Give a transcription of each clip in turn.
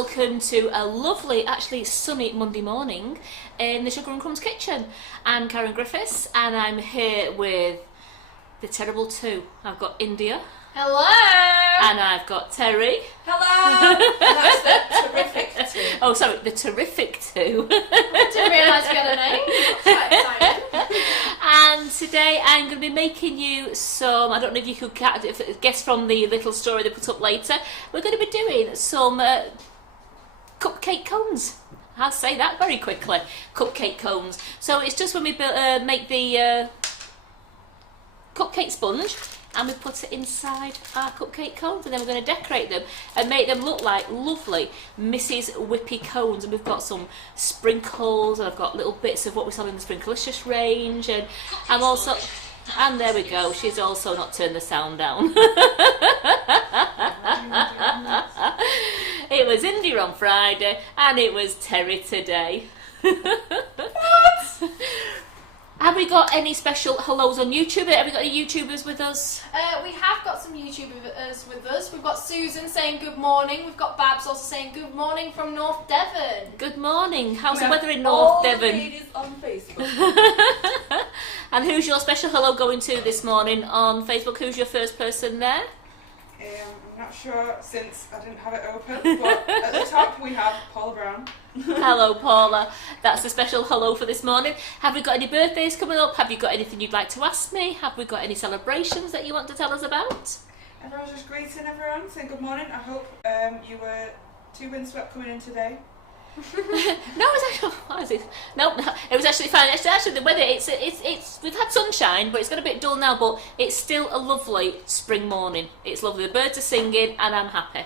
welcome to a lovely, actually sunny Monday morning in the Sugar and Crumbs kitchen. I'm Karen Griffiths and I'm here with the terrible two. I've got India. Hello! And I've got Terry. Hello! And that's the terrific two. Oh, sorry, the terrific two. Didn't realise we had a name. Quite exciting. And today I'm going to be making you some, I don't know if you could guess from the little story they put up later, we're going to be doing some cupcake cones. I'll say that very quickly. Cupcake cones. So it's just when we make the cupcake sponge, and we put it inside our cupcake cones, and then we're going to decorate them and make them look like lovely Mrs. Whippy cones. And we've got some sprinkles, and I've got little bits of what we sell in the Sprinklicious range, and I'm also, and there we go, she's also not turned the sound down. It was India on Friday and it was Terry today. What? Have we got any special hellos on YouTube? Have we got any YouTubers with us? We have got some YouTubers with us. We've got Susan saying good morning. We've got Babs also saying good morning from North Devon. Good morning. How's the weather in North Devon? All the ladies on Facebook. And who's your special hello going to this morning on Facebook? Who's your first person there? I'm not sure since I didn't have it open, but at the top we have Paula Brown. Hello Paula, that's a special hello for this morning. Have we got any birthdays coming up? Have you got anything you'd like to ask me? Have we got any celebrations that you want to tell us about? And I was just greeting everyone, saying good morning. I hope you were too windswept coming in today. No, it was actually, what is it? No, it was actually fine. Actually the weather, it's we've had sunshine, but it's got a bit dull now, but it's still a lovely spring morning. It's lovely, the birds are singing and I'm happy.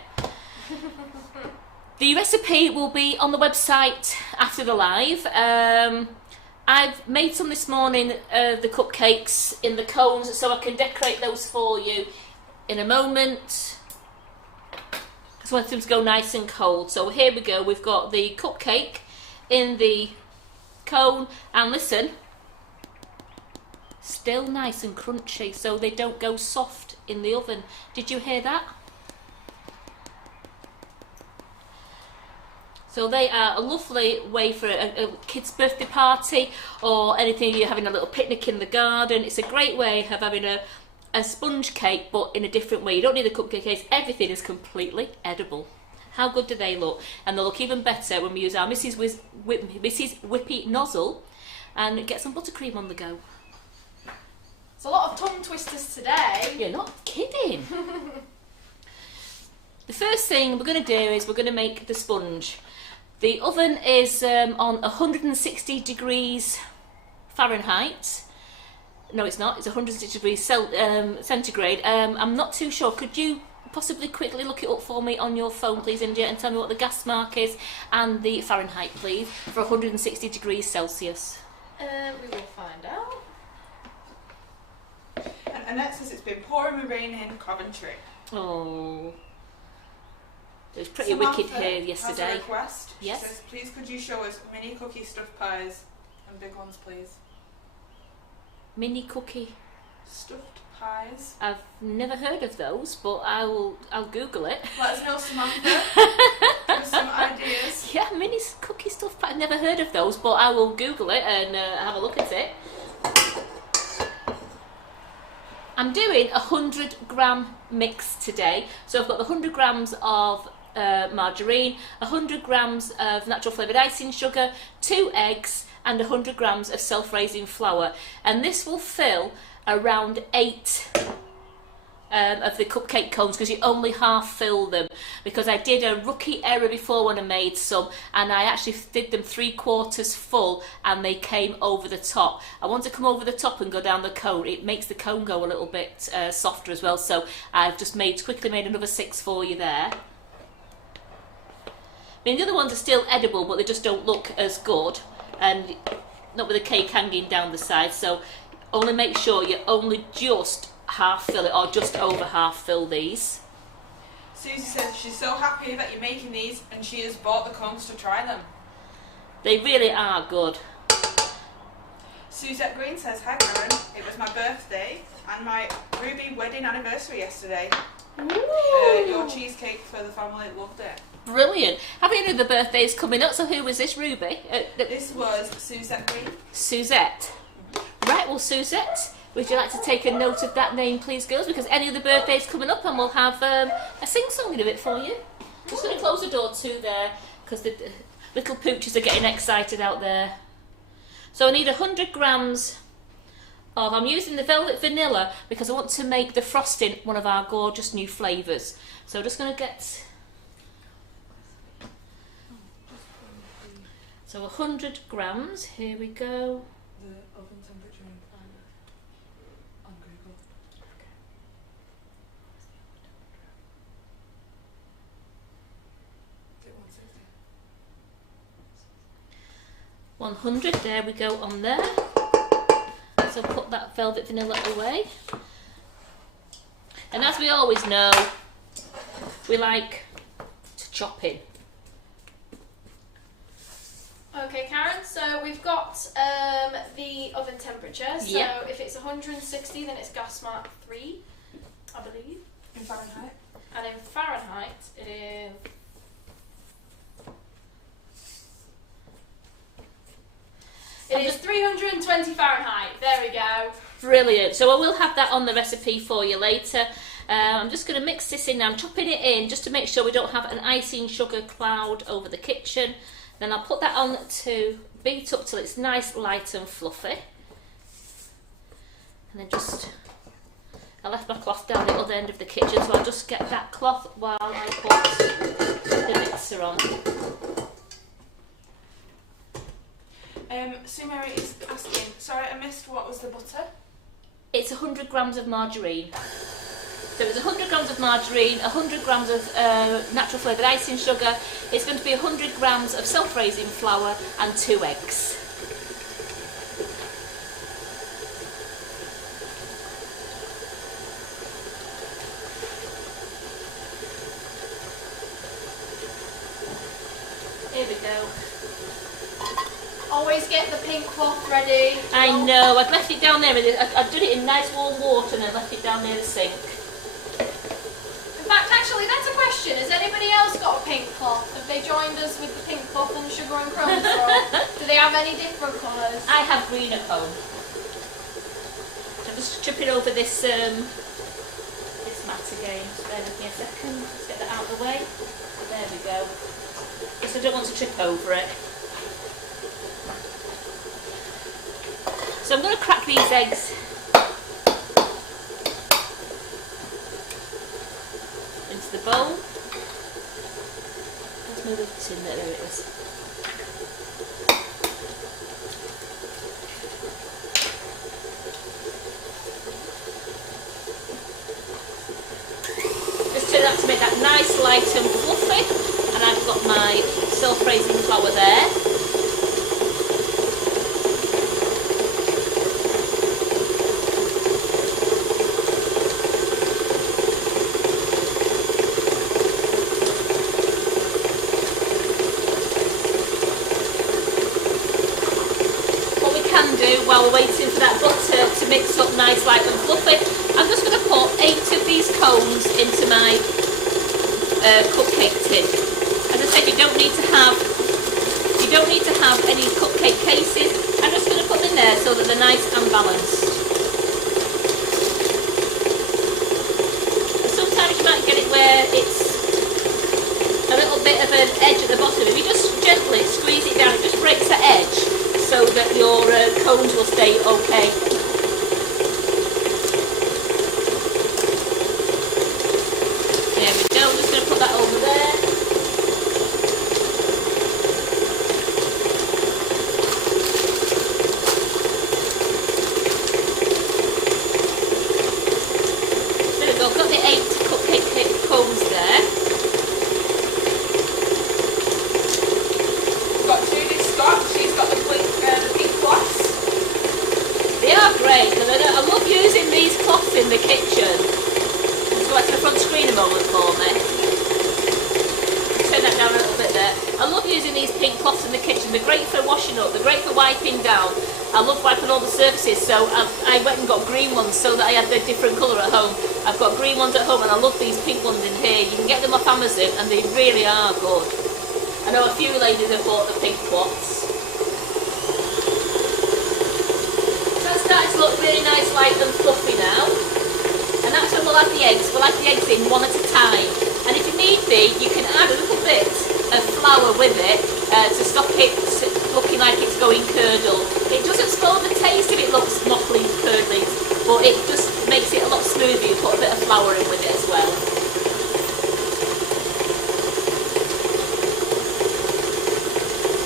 The recipe will be on the website after the live. I've made some this morning of the cupcakes in the cones, so I can decorate those for you in a moment. I just want them to go nice and cold. So here we go, we've got the cupcake in the cone, and listen, still nice and crunchy, so they don't go soft in the oven. Did you hear that? So they are a lovely way for a kid's birthday party or anything, you're having a little picnic in the garden. It's a great way of having a sponge cake, but in a different way. You don't need a cupcake case, everything is completely edible. How good do they look? And they'll look even better when we use our Mrs. Whippy nozzle and get some buttercream on the go. It's a lot of tongue twisters today. You're not kidding. The first thing we're going to do is we're going to make the sponge. The oven is on 160 degrees Fahrenheit. No, it's not. It's 160 degrees centigrade. I'm not too sure. Could you possibly quickly look it up for me on your phone, please, India, and tell me what the gas mark is and the Fahrenheit, please, for 160 degrees Celsius? We will find out. And Annette says it's been pouring with rain in Coventry. Oh. It was pretty Samantha wicked here yesterday. Has a request. Yes. She says, please could you show us mini cookie stuffed pies and big ones, please. Mini cookie. Stuffed pies. I've never heard of those, but I'll Google it. Let us know, Samantha. Give us some ideas. Yeah, mini cookie stuff pie. I've never heard of those, but I will Google it and have a look at it. I'm doing a 100-gram mix today. So I've got the 100 grams of margarine, 100 grams of natural flavoured icing sugar, 2 eggs, and 100 grams of self-raising flour. And this will fill around 8 of the cupcake cones, because you only half fill them, because I did a rookie error before when I made some, and I actually did them 3/4 full and they came over the top. I want to come over the top and go down the cone. It makes the cone go a little bit softer as well, so I've just quickly made another 6 for you there. I mean, the other ones are still edible, but they just don't look as good, and not with the cake hanging down the side, so only make sure you only just half fill it, or just over half fill these. Susie says she's so happy that you're making these and she has bought the cones to try them. They really are good. Suzette Green says, hi Karen, it was my birthday and my Ruby wedding anniversary yesterday. Your cheesecake for the family loved it. Brilliant. Have any other birthdays coming up? So who was this, Ruby? This was Suzette Green. Suzette. Right, well, Suzette, would you like to take a note of that name, please, girls? Because any other birthdays coming up, and we'll have a sing-song in a bit for you. Just going to close the door too there, because the little pooches are getting excited out there. So I need 100 grams of, I'm using the velvet vanilla because I want to make the frosting one of our gorgeous new flavours. So I'm just going to get, so 100 grams, here we go. The oven temperature on Google. 100, there we go on there. So put that velvet vanilla away. And as we always know, we like to chop in. Okay, Karen, so we've got the oven temperature. So Yep. if it's 160, then it's gas mark 3, I believe. In Fahrenheit. And in Fahrenheit, it is... It is 320 Fahrenheit. There we go. Brilliant. So I will have that on the recipe for you later. I'm just going to mix this in now. I'm chopping it in just to make sure we don't have an icing sugar cloud over the kitchen. Then I'll put that on to beat up till it's nice, light and fluffy. And then just, I left my cloth down the other end of the kitchen, so I'll just get that cloth while I put the mixer on. Sue Mary is asking, sorry I missed, what was the butter? It's 100 grams of margarine. So it's 100 grams of margarine, 100 grams of natural flavoured icing sugar. It's going to be 100 grams of self-raising flour and 2 eggs. Here we go. Always get the pink cloth ready. I know, I've left it down there. I've done it in nice warm water and then left it down near the sink. In fact, actually, that's a question. Has anybody else got a pink cloth? Have they joined us with the pink cloth and Sugar and Crumbs? Or do they have any different colours? I have green at home. So I'm just tripping over this this mat again. Just bear with me a second. Let's get that out of the way. There we go. Because I don't want to trip over it. So I'm going to crack these eggs into the bowl. Let's move the tin there, there it is. Just turn that to make that nice, light and fluffy. And I've got my self-raising flour there. While we're waiting for that butter to mix up nice, light and fluffy, I'm just going to put 8 of these cones into my cupcake tin. As I said, you don't need to have any cupcake cases. I'm just going to put them in there so that they're nice and balanced. Sometimes you might get it where it's a little bit of an edge at the bottom. If you just gently squeeze it down, it just breaks the edge, so that your cones will stay okay. There we go, I'm just going to put that over there. There we go, I've got the 8 cupcake cones there. She's got the pink cloths. They are cloths in the kitchen. They're great for washing up, they're great for wiping down. I love wiping all the surfaces, so I went and got green ones so that I had the different colour at home. I've got green ones at home and I love these pink ones in here. You can get them off Amazon and they really are good. I know a few ladies have bought the pink cloths. So it's starting to look really nice, light and fluffy now. And that's when we'll add the eggs. We'll add the eggs in one at a time. And if you need be, you can add a little bit of flour with it to stop it looking like it's going curdle. It doesn't spoil the taste if it looks mottly curdly, but it just makes it a lot smoother. You put a bit of flour in with it as well.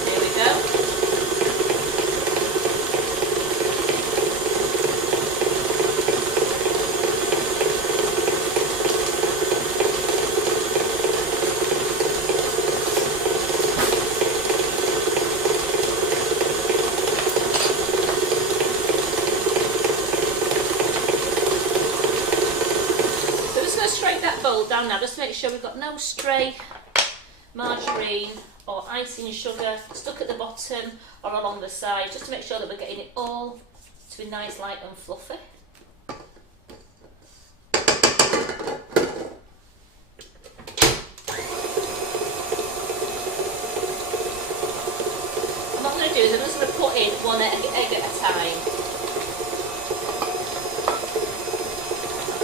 There we go. Down now, just to make sure we've got no stray margarine or icing sugar stuck at the bottom or along the side, just to make sure that we're getting it all to be nice, light and fluffy. And what I'm going to do is I'm just going to put in one egg at a time.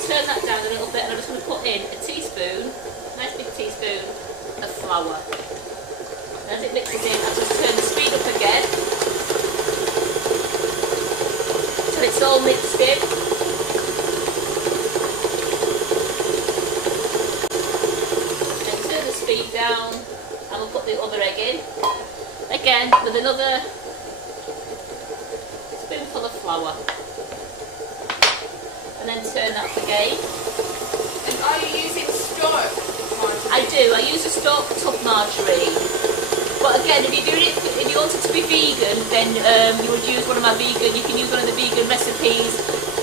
Turn that down a little bit and I'm just going to put in a teaspoon, nice big teaspoon of flour. And as it mixes in, I'll just turn the speed up again till it's all mixed in. Then turn the speed down and we'll put the other egg in. Again with another spoonful of flour. And then turn that up again. And are you using stalk margarine? I do. I use a stalked up margarine. But again, if you want it to be vegan, then you would use one of my vegan. You can use one of the vegan recipes.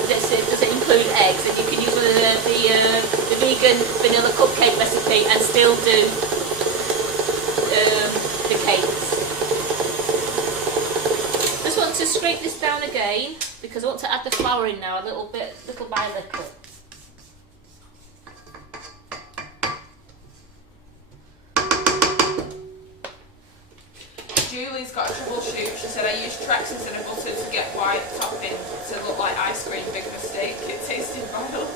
Does it include eggs? And you can use one of the vegan vanilla cupcake recipe and still do the cakes. Just want to scrape this down again, because I want to add the flour in now a little bit, little by little. Julie's got a troubleshoot. She said I used Trex instead of butter to get white topping to look like ice cream. Big mistake. It tasted vile.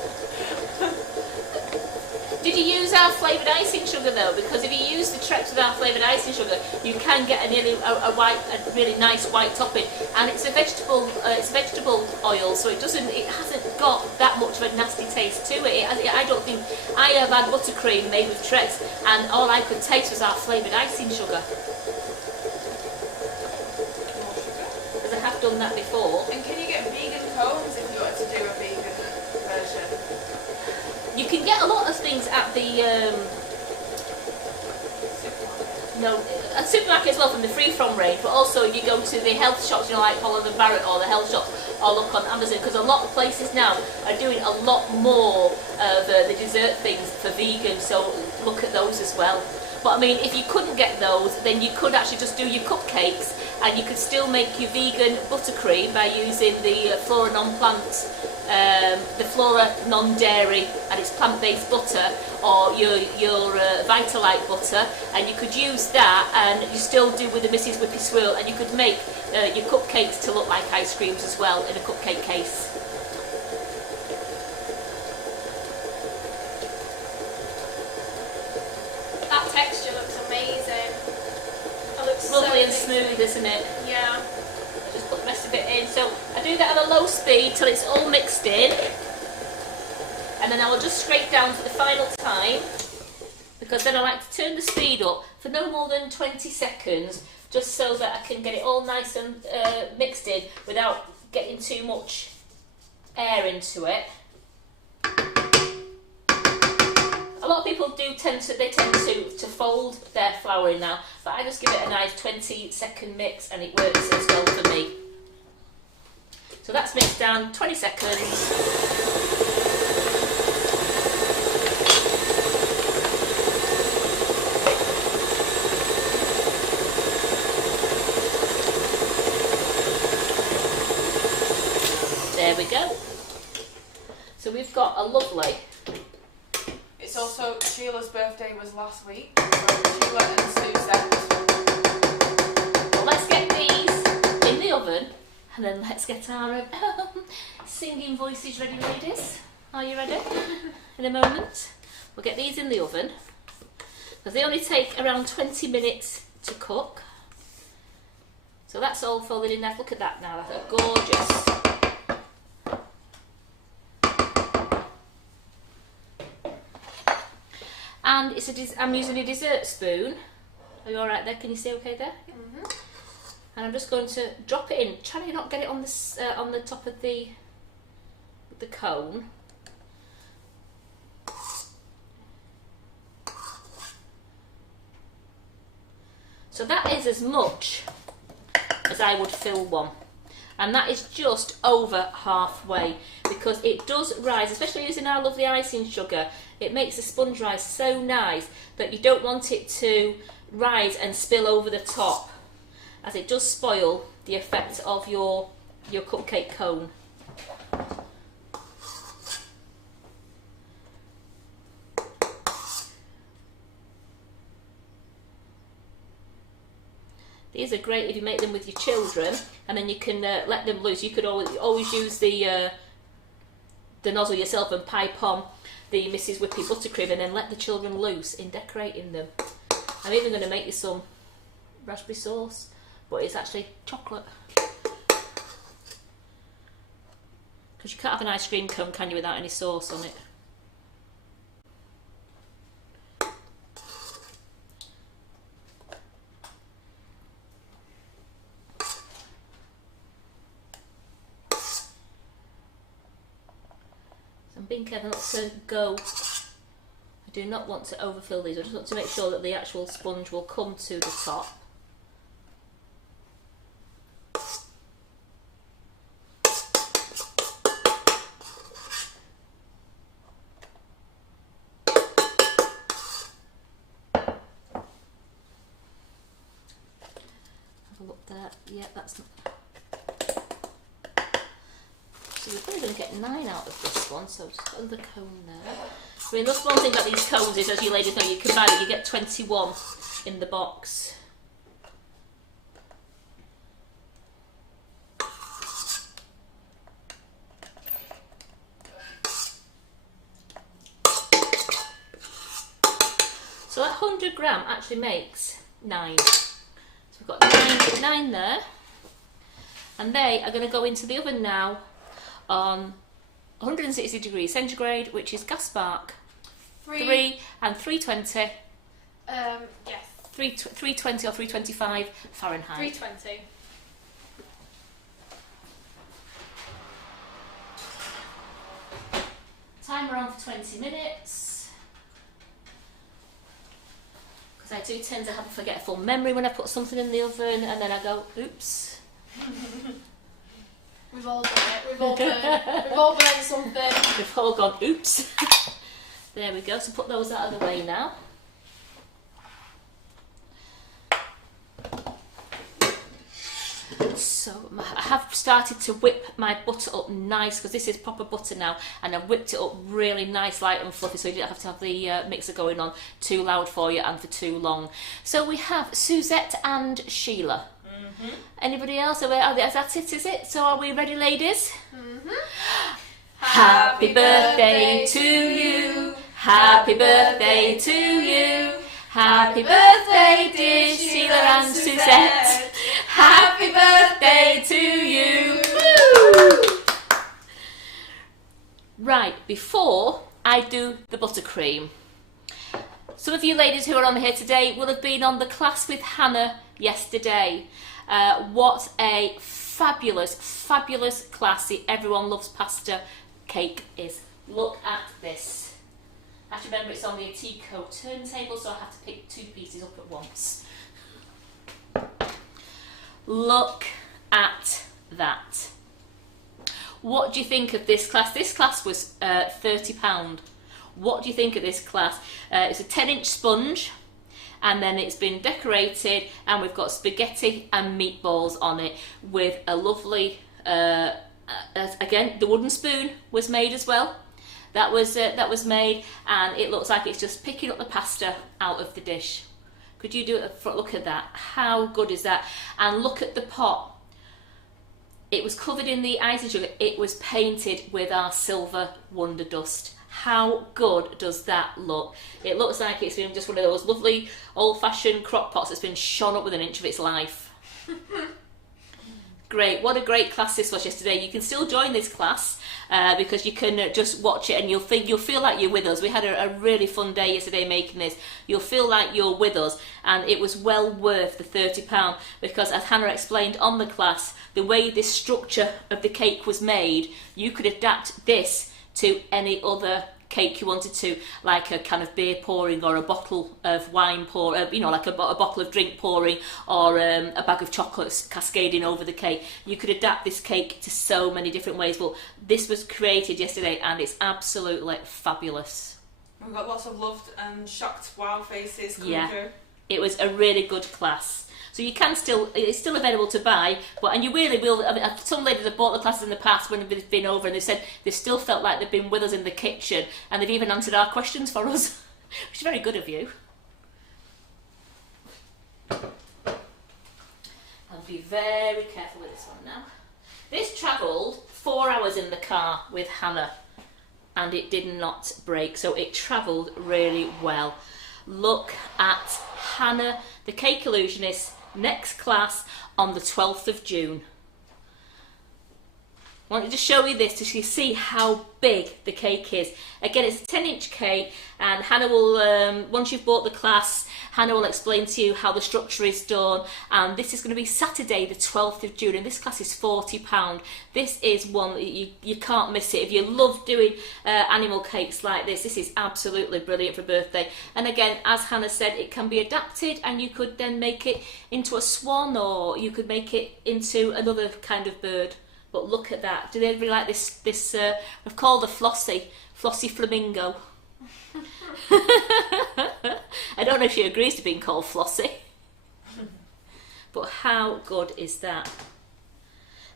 Did you use our flavoured icing sugar though? Because if you use the Trex with our flavoured icing sugar, you can get a really nice white topping, and it's a vegetable oil, so it hasn't got that much of a nasty taste to it. I don't think I have had buttercream made with Trex, and all I could taste was our flavoured icing sugar. Because I have done that before. And can you get vegan cones if you want to do a vegan version? You can get a lot of things at the supermarket as well, from the free from range, but also if you go to the health shops, like Holland and Barrett or the health shops, or look on Amazon, because a lot of places now are doing a lot more of the dessert things for vegan, so look at those as well. But I mean, if you couldn't get those, then you could actually just do your cupcakes, and you could still make your vegan buttercream by using the Flora non-plant, the Flora non-dairy, and it's plant-based butter, or your Vitalite butter, and you could use that, and you still do with the Mrs. Whippy Swirl, and you could make your cupcakes to look like ice creams as well in a cupcake case. That texture looks amazing. It looks Lovely and so smooth, isn't it? Yeah. I just put the rest of it in. So I do that at a low speed till it's all mixed in, and then I will just scrape down for the final time, because then I like to turn the speed up for no more than 20 seconds, just so that I can get it all nice and mixed in without getting too much air into it. A lot of people tend to fold their flour in now, but I just give it a nice 20-second mix and it works as well for me. So that's mixed down 20 seconds. we go. So we've got a lovely... It's also Sheila's birthday was last week. So Sheila and Suzette. Well, let's get these in the oven and then let's get our singing voices ready, ladies. Are you ready? In a moment. We'll get these in the oven because they only take around 20 minutes to cook. So that's all folded in there. Look at that now, that's gorgeous. And I'm using a dessert spoon. Are you all right there? Can you see okay there? Mm-hmm. And I'm just going to drop it in. Try to not get it on the top of the cone. So that is as much as I would fill one. And that is just over halfway because it does rise, especially using our lovely icing sugar. It makes the sponge rise so nice that you don't want it to rise and spill over the top, as it does spoil the effect of your cupcake cone. These are great if you make them with your children, and then you can let them loose. You could always use the nozzle yourself and pipe on the Mrs. Whippy buttercream and then let the children loose in decorating them. I'm even going to make you some raspberry sauce, but it's actually chocolate. Because you can't have an ice cream cone, can you, without any sauce on it? I'm being careful not to go. I do not want to overfill these. I just want to make sure that the actual sponge will come to the top. Have a look there. Yeah, that's not. So we're probably going to get 9 out of this one, so just put the cone there. I mean, that's one thing about these cones is, as you ladies know, you can buy them, you get 21 in the box. So that 100 gram actually makes 9. So we've got 9 there. And they are going to go into the oven now on 160 degrees centigrade, which is gas spark 3 and 320. Yes. 320 or 325 Fahrenheit. 320. Timer on for 20 minutes. Because I do tend to have a forgetful memory when I put something in the oven and then I go, oops. We've all done it. We've all burnt something. We've all gone, oops. There we go. So put those out of the way now. So I have started to whip my butter up nice, because this is proper butter now, and I've whipped it up really nice, light and fluffy, so you don't have to have the mixer going on too loud for you and for too long. So we have Suzette and Sheila. Mm-hmm. Anybody else? Is that it, is it? So are we ready, ladies? Mm-hmm. Happy birthday to you. Happy birthday to you. Happy birthday, dear Sheila and Suzette. Happy birthday to you. Woo! Right, before I do the buttercream, some of you ladies who are on here today will have been on the class with Hannah yesterday. What a fabulous, fabulous class. Everyone loves pasta cake is. Look at this. I have to remember it's on the Atico turntable, so I have to pick 2 pieces up at once. Look at that. What do you think of this class? This class was £30. What do you think of this class? It's a 10-inch sponge, and then it's been decorated, and we've got spaghetti and meatballs on it with a lovely Again, the wooden spoon was made as well. That was made, and it looks like it's just picking up the pasta out of the dish. Could you do it? Look at that. How good is that? And look at the pot. It was covered in the icing sugar. It was painted with our silver wonder dust. How good does that look? It looks like it's been just one of those lovely old-fashioned crock pots that's been shone up with an inch of its life. Great, what a great class this was yesterday. You can still join this class because you can just watch it and you'll feel like you're with us. We had a really fun day yesterday making this. You'll feel like you're with us, and it was well worth the £30 because, as Hannah explained on the class, the way this structure of the cake was made, you could adapt this to any other cake you wanted to, like a can of beer pouring or a bottle of wine pour, you know, like a bottle of drink pouring, or a bag of chocolates cascading over the cake. You could adapt this cake to so many different ways, but this was created yesterday and it's absolutely fabulous. We've got lots of loved and shocked wow faces coming through. It was a really good class. So you can it's still available to buy, and you really will. I mean, some ladies have bought the classes in the past when they've been over, and they've said they've still felt like they've been with us in the kitchen, and they've even answered our questions for us, which is very good of you. I'll be very careful with this one now. This travelled 4 hours in the car with Hannah, and it did not break, so it travelled really well. Look at Hannah, the Cake Illusionist, next class on the 12th of June. I wanted to show you this to see how big the cake is. Again, it's a 10-inch cake, and Hannah will, once you've bought the class, Hannah will explain to you how the structure is done. And this is going to be Saturday, the 12th of June, and this class is £40. This is one that you can't miss it. If you love doing animal cakes like this is absolutely brilliant for birthday. And again, as Hannah said, it can be adapted, and you could then make it into a swan, or you could make it into another kind of bird. But look at that. Do they really like this? I've called a Flossie Flamingo. I don't know if she agrees to being called Flossie. But how good is that?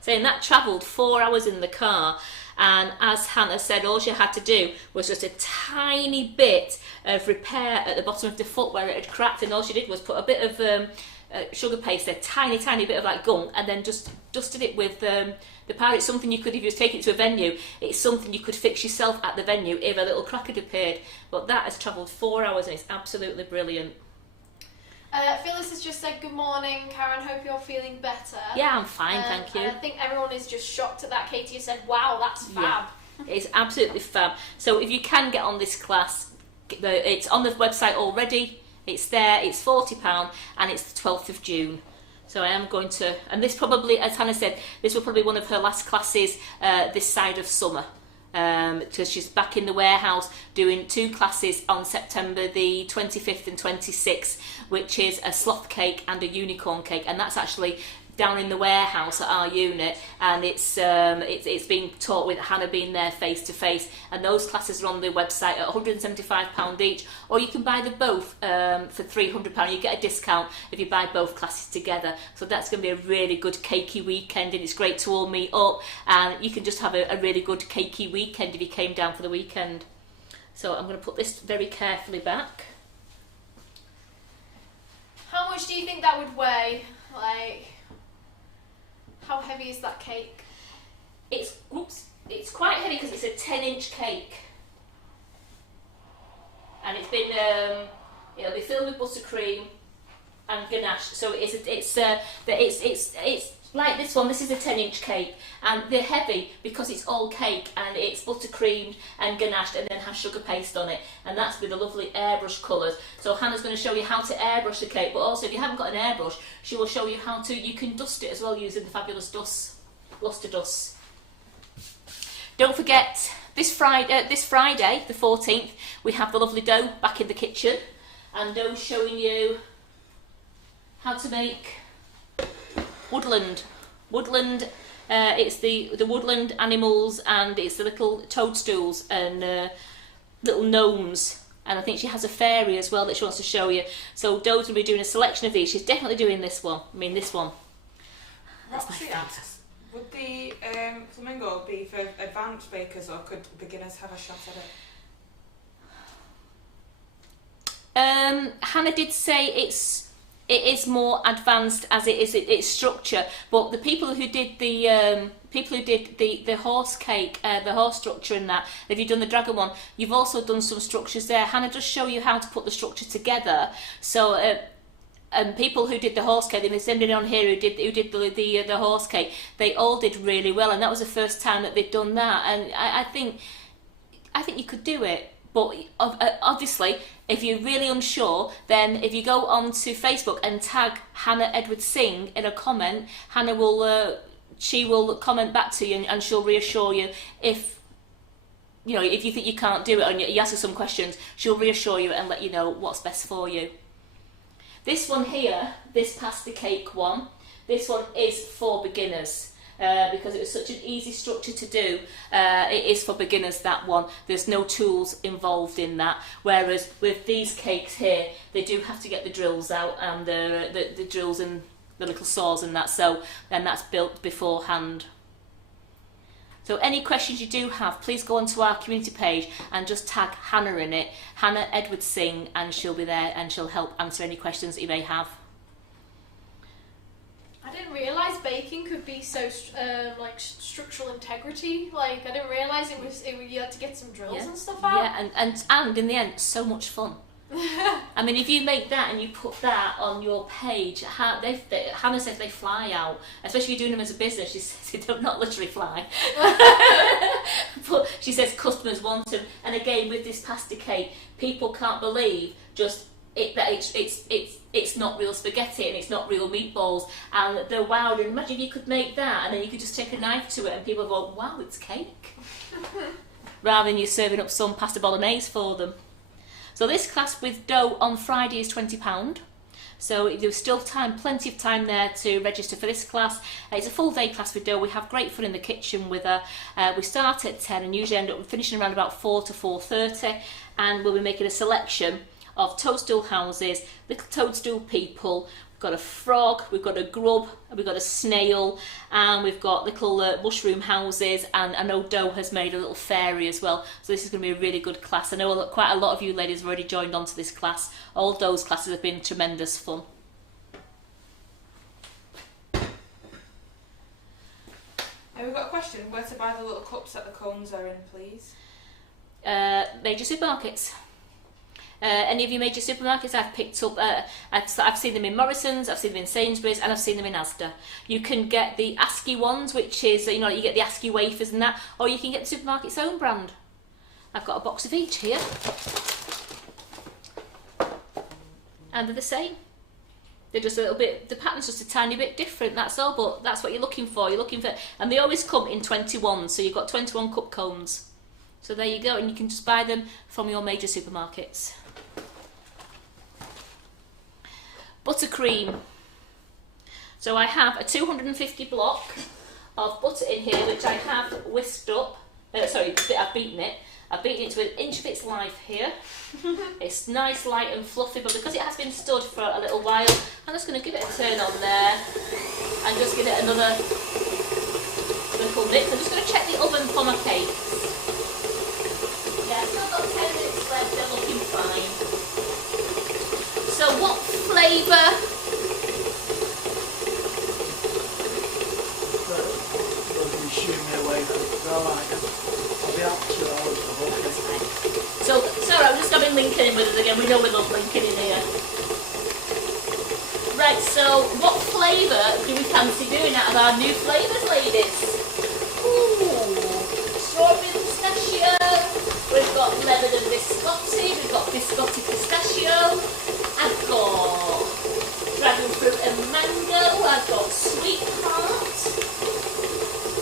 Saying that travelled 4 hours in the car, and as Hannah said, all she had to do was just a tiny bit of repair at the bottom of the foot where it had cracked, and all she did was put a bit of sugar paste, a tiny bit of like gunk, and then just dusted it with the powder. It's something you could, if you was taking it to a venue, it's something you could fix yourself at the venue if a little crack had appeared. But that has travelled 4 hours and it's absolutely brilliant. Phyllis has just said good morning, Karen, hope you're feeling better. Yeah, I'm fine, thank you. I think everyone is just shocked at that. Katie has said, wow, that's fab. Yeah, it's absolutely fab. So if you can get on this class, it's on the website already. It's there, it's £40, and it's the 12th of June. So I am going to, and this probably, as Hannah said, this will probably be one of her last classes this side of summer. Because she's back in the warehouse doing 2 classes on September the 25th and 26th, which is a sloth cake and a unicorn cake, and that's actually down in the warehouse at our unit, and it's being taught with Hannah being there face to face, and those classes are on the website at £175 each, or you can buy them both for £300. You get a discount if you buy both classes together. So that's going to be a really good cakey weekend, and it's great to all meet up, and you can just have a really good cakey weekend if you came down for the weekend. So I'm going to put this very carefully back. How much do you think that would weigh? Like, how heavy is that cake? It's quite heavy because it's a 10-inch cake, and it's been it'll be filled with buttercream and ganache. So it's like this one. This is a 10-inch cake, and they're heavy because it's all cake and it's buttercreamed and ganached, and then has sugar paste on it, and that's with the lovely airbrush colours. So Hannah's going to show you how to airbrush the cake, but also if you haven't got an airbrush, she will show you how to. You can dust it as well using the fabulous luster dust. Don't forget this Friday, the 14th, we have the lovely dough back in the kitchen, and Doug's showing you how to make woodland. It's the woodland animals, and it's the little toadstools and little gnomes, and I think she has a fairy as well that she wants to show you. So Doe's going to be doing a selection of these. She's definitely doing this one. I mean this one. That's my favourite. Would the flamingo be for advanced bakers, or could beginners have a shot at it? Hannah did say it is more advanced as it is its structure, but the people who did the horse cake, the horse structure and that, if you've done the dragon one, you've also done some structures there. Hannah does show you how to put the structure together. So and people who did the horse cake, they send it on here who did the horse cake, they all did really well, and that was the first time that they'd done that. And I think you could do it. But obviously, if you're really unsure, then if you go onto Facebook and tag Hannah Edwards Singh in a comment, Hannah will she will comment back to you, and she'll reassure you if you think you can't do it and you ask her some questions, she'll reassure you and let you know what's best for you. This one here, this pasta cake one, this one is for beginners. Because it was such an easy structure to do, it is for beginners, that one. There's no tools involved in that, whereas with these cakes here, they do have to get the drills out and the drills and the little saws and that, so then that's built beforehand. So any questions you do have, please go onto our community page and just tag Hannah in it, Hannah Edwards Singh, and she'll be there and she'll help answer any questions that you may have. I didn't realise baking could be so like structural integrity. Like I didn't realise you had to get some drills and stuff out. Yeah, and in the end, so much fun. I mean, if you make that and you put that on your page, Hannah says they fly out, especially if you're doing them as a business. She says they do not literally fly. But she says customers want them, and again with this pasta cake, people can't believe just it's not real spaghetti and it's not real meatballs, and they're wowed. And imagine if you could make that and then you could just take a knife to it and people go, wow, it's cake, rather than you serving up some pasta bolognese for them. So this class with dough on Friday is £20. So there's still time, plenty of time there to register for this class. It's a full day class with dough. We have great fun in the kitchen with her. We start at 10 and usually end up finishing around about 4 to 4:30, and we'll be making a selection of toadstool houses, little toadstool people. We've got a frog, we've got a grub, we've got a snail, and we've got little mushroom houses, and I know Doe has made a little fairy as well. So this is going to be a really good class. I know quite a lot of you ladies have already joined onto this class. All Doe's classes have been tremendous fun. We've got a question. Where to buy the little cups that the cones are in, please? Major supermarkets. Any of your major supermarkets I've picked up, I've seen them in Morrison's, I've seen them in Sainsbury's, and I've seen them in Asda. You can get the ASCII ones, which is, you get the ASCII wafers and that, or you can get the supermarket's own brand. I've got a box of each here. And they're the same. They're just a little bit, the pattern's just a tiny bit different, that's all, but that's what you're looking for. You're looking for, and they always come in 21, so you've got 21 cup cones. So there you go, and you can just buy them from your major supermarkets. Buttercream. So I have a 250 block of butter in here, which I have whisked up. I've beaten it. I've beaten it to an inch of its life here. It's nice, light and fluffy, but because it has been stood for a little while, I'm just going to give it a turn on there and just give it another little mix. I'm just going to check the oven for my cakes. Yeah, still got 10 minutes left, they're looking fine. So what flavour? So, sorry, I'm just having Lincoln in with us again. We know we love Lincoln in here. Right, so what flavour do we fancy doing out of our new flavours, ladies? Ooh, strawberry and pistachio. We've got lemon and biscotti. We've got biscotti pistachio. I've got dragon fruit and mango. I've got sweetheart,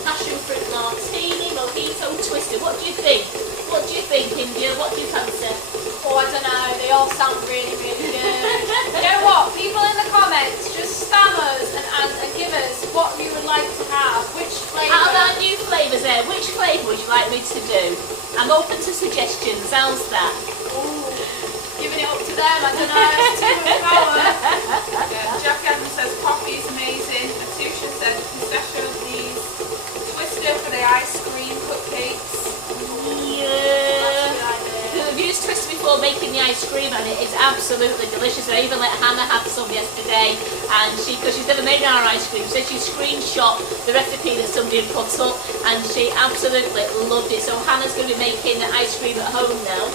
passion fruit martini, mojito twister. What do you think? What do you think, India? What do you fancy? Oh, I don't know. They all sound really, really good. You know what? People in the comments, just spam us and give us what you would like to have. Which flavour? Out of our new flavours there, which flavour would you like me to do? I'm open to suggestions. How's that? Ooh, giving it up to them. I don't know. It's too much power. Jack Evans says coffee is amazing. Atusha said pistachio, please. ice cream, and it is absolutely delicious. I even let Hannah have some yesterday, and because she's never made our ice cream, so she screenshot the recipe that somebody had put up, and she absolutely loved it. So Hannah's going to be making the ice cream at home now.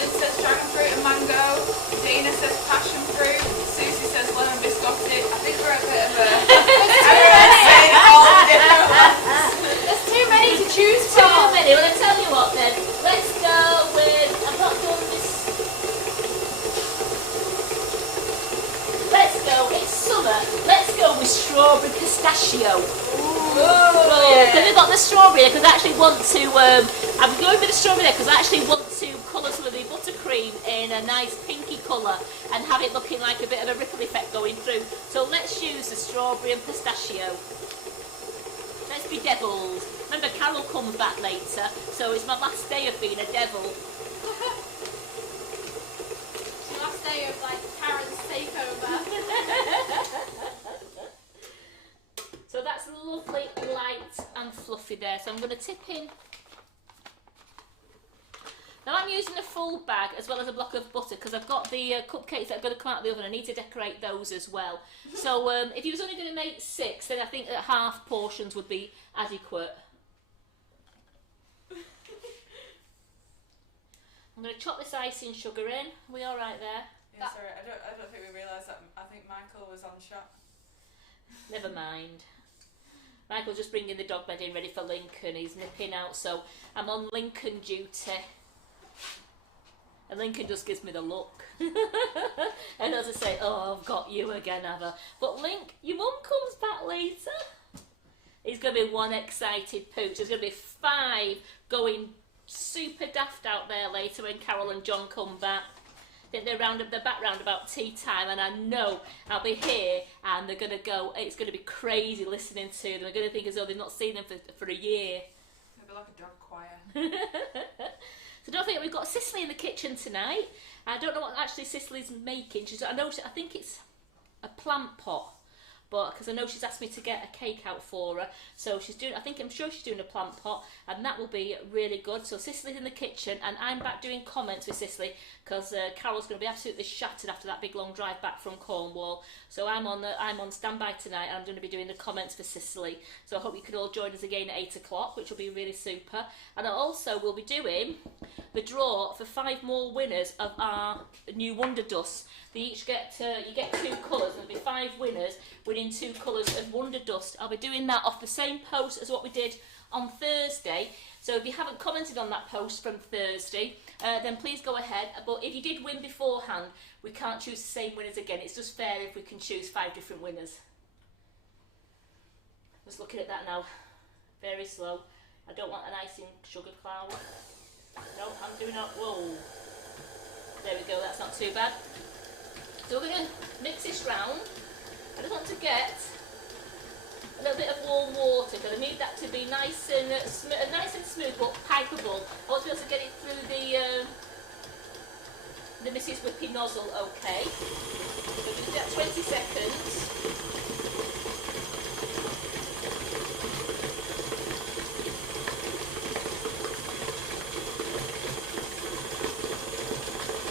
Lynn says dragon fruit and mango. Dana says passion fruit. Susie says lemon biscotti. I think we're a bit of a... There's too many to choose Too from. many. Well, I tell you what then, let's go with, I've not done this. Let's go, it's summer, let's go with strawberry pistachio. Because we've got the strawberry, because I actually want to, I'm going with the strawberry because I actually want to colour some of the buttercream in a nice pinky colour and have it looking like a bit of a ripple effect going through. So let's use the strawberry and pistachio. Let's be devils. Remember, Carol comes back later, so it's my last day of being a devil. It's the last day of like Karen's takeover. So that's lovely, light and fluffy there. So I'm going to tip in. Now I'm using a full bag as well as a block of butter because I've got the cupcakes that are going to come out of the oven. I need to decorate those as well. So if you was only going to make 6, then I think that half portions would be adequate. I'm going to chop this icing sugar in. Are we all right there? Yeah, sorry, I don't think we realised that. I think Michael was on shot. Never mind. Michael's just bringing the dog bed in ready for Lincoln. He's nipping out, so I'm on Lincoln duty. And Lincoln just gives me the look. And as I say, oh, I've got you again, have I? But Link, your mum comes back later. He's going to be one excited pooch. There's going to be 5 going super daft out there later when Carol and John come back. I think they're back round about tea time, and I know I'll be here and they're going to go, it's going to be crazy listening to them. They're going to think as though they've not seen them for a year. It'll be like a dog choir. So don't forget, we've got Cicely in the kitchen tonight. I don't know what actually Cicely's making. I think it's a plant pot, but because I know she's asked me to get a cake out for her, so I'm sure she's doing a plant pot, and that will be really good. So Cicely's in the kitchen, and I'm back doing comments with Cicely because Carol's going to be absolutely shattered after that big long drive back from Cornwall. So I'm on standby tonight, and I'm going to be doing the comments for Cicely. So I hope you can all join us again at 8 o'clock, which will be really super. And I also will be doing the draw for 5 more winners of our new Wonder Dust. They each get you get 2 colours, and there'll be 5 winners winning 2 colours of Wonder Dust. I'll be doing that off the same post as what we did on Thursday. So if you haven't commented on that post from Thursday, then please go ahead. But if you did win beforehand, we can't choose the same winners again. It's just fair if we can choose 5 different winners. Just looking at that now, very slow. I don't want an icing sugar cloud. No, I'm doing that. Whoa. There we go, that's not too bad. So we're going to mix this round. I just want to get a little bit of warm water because I need that to be nice and smooth but pipeable. I want to be able to get it through the Mrs. Whippy nozzle, okay. So just do that 20 seconds.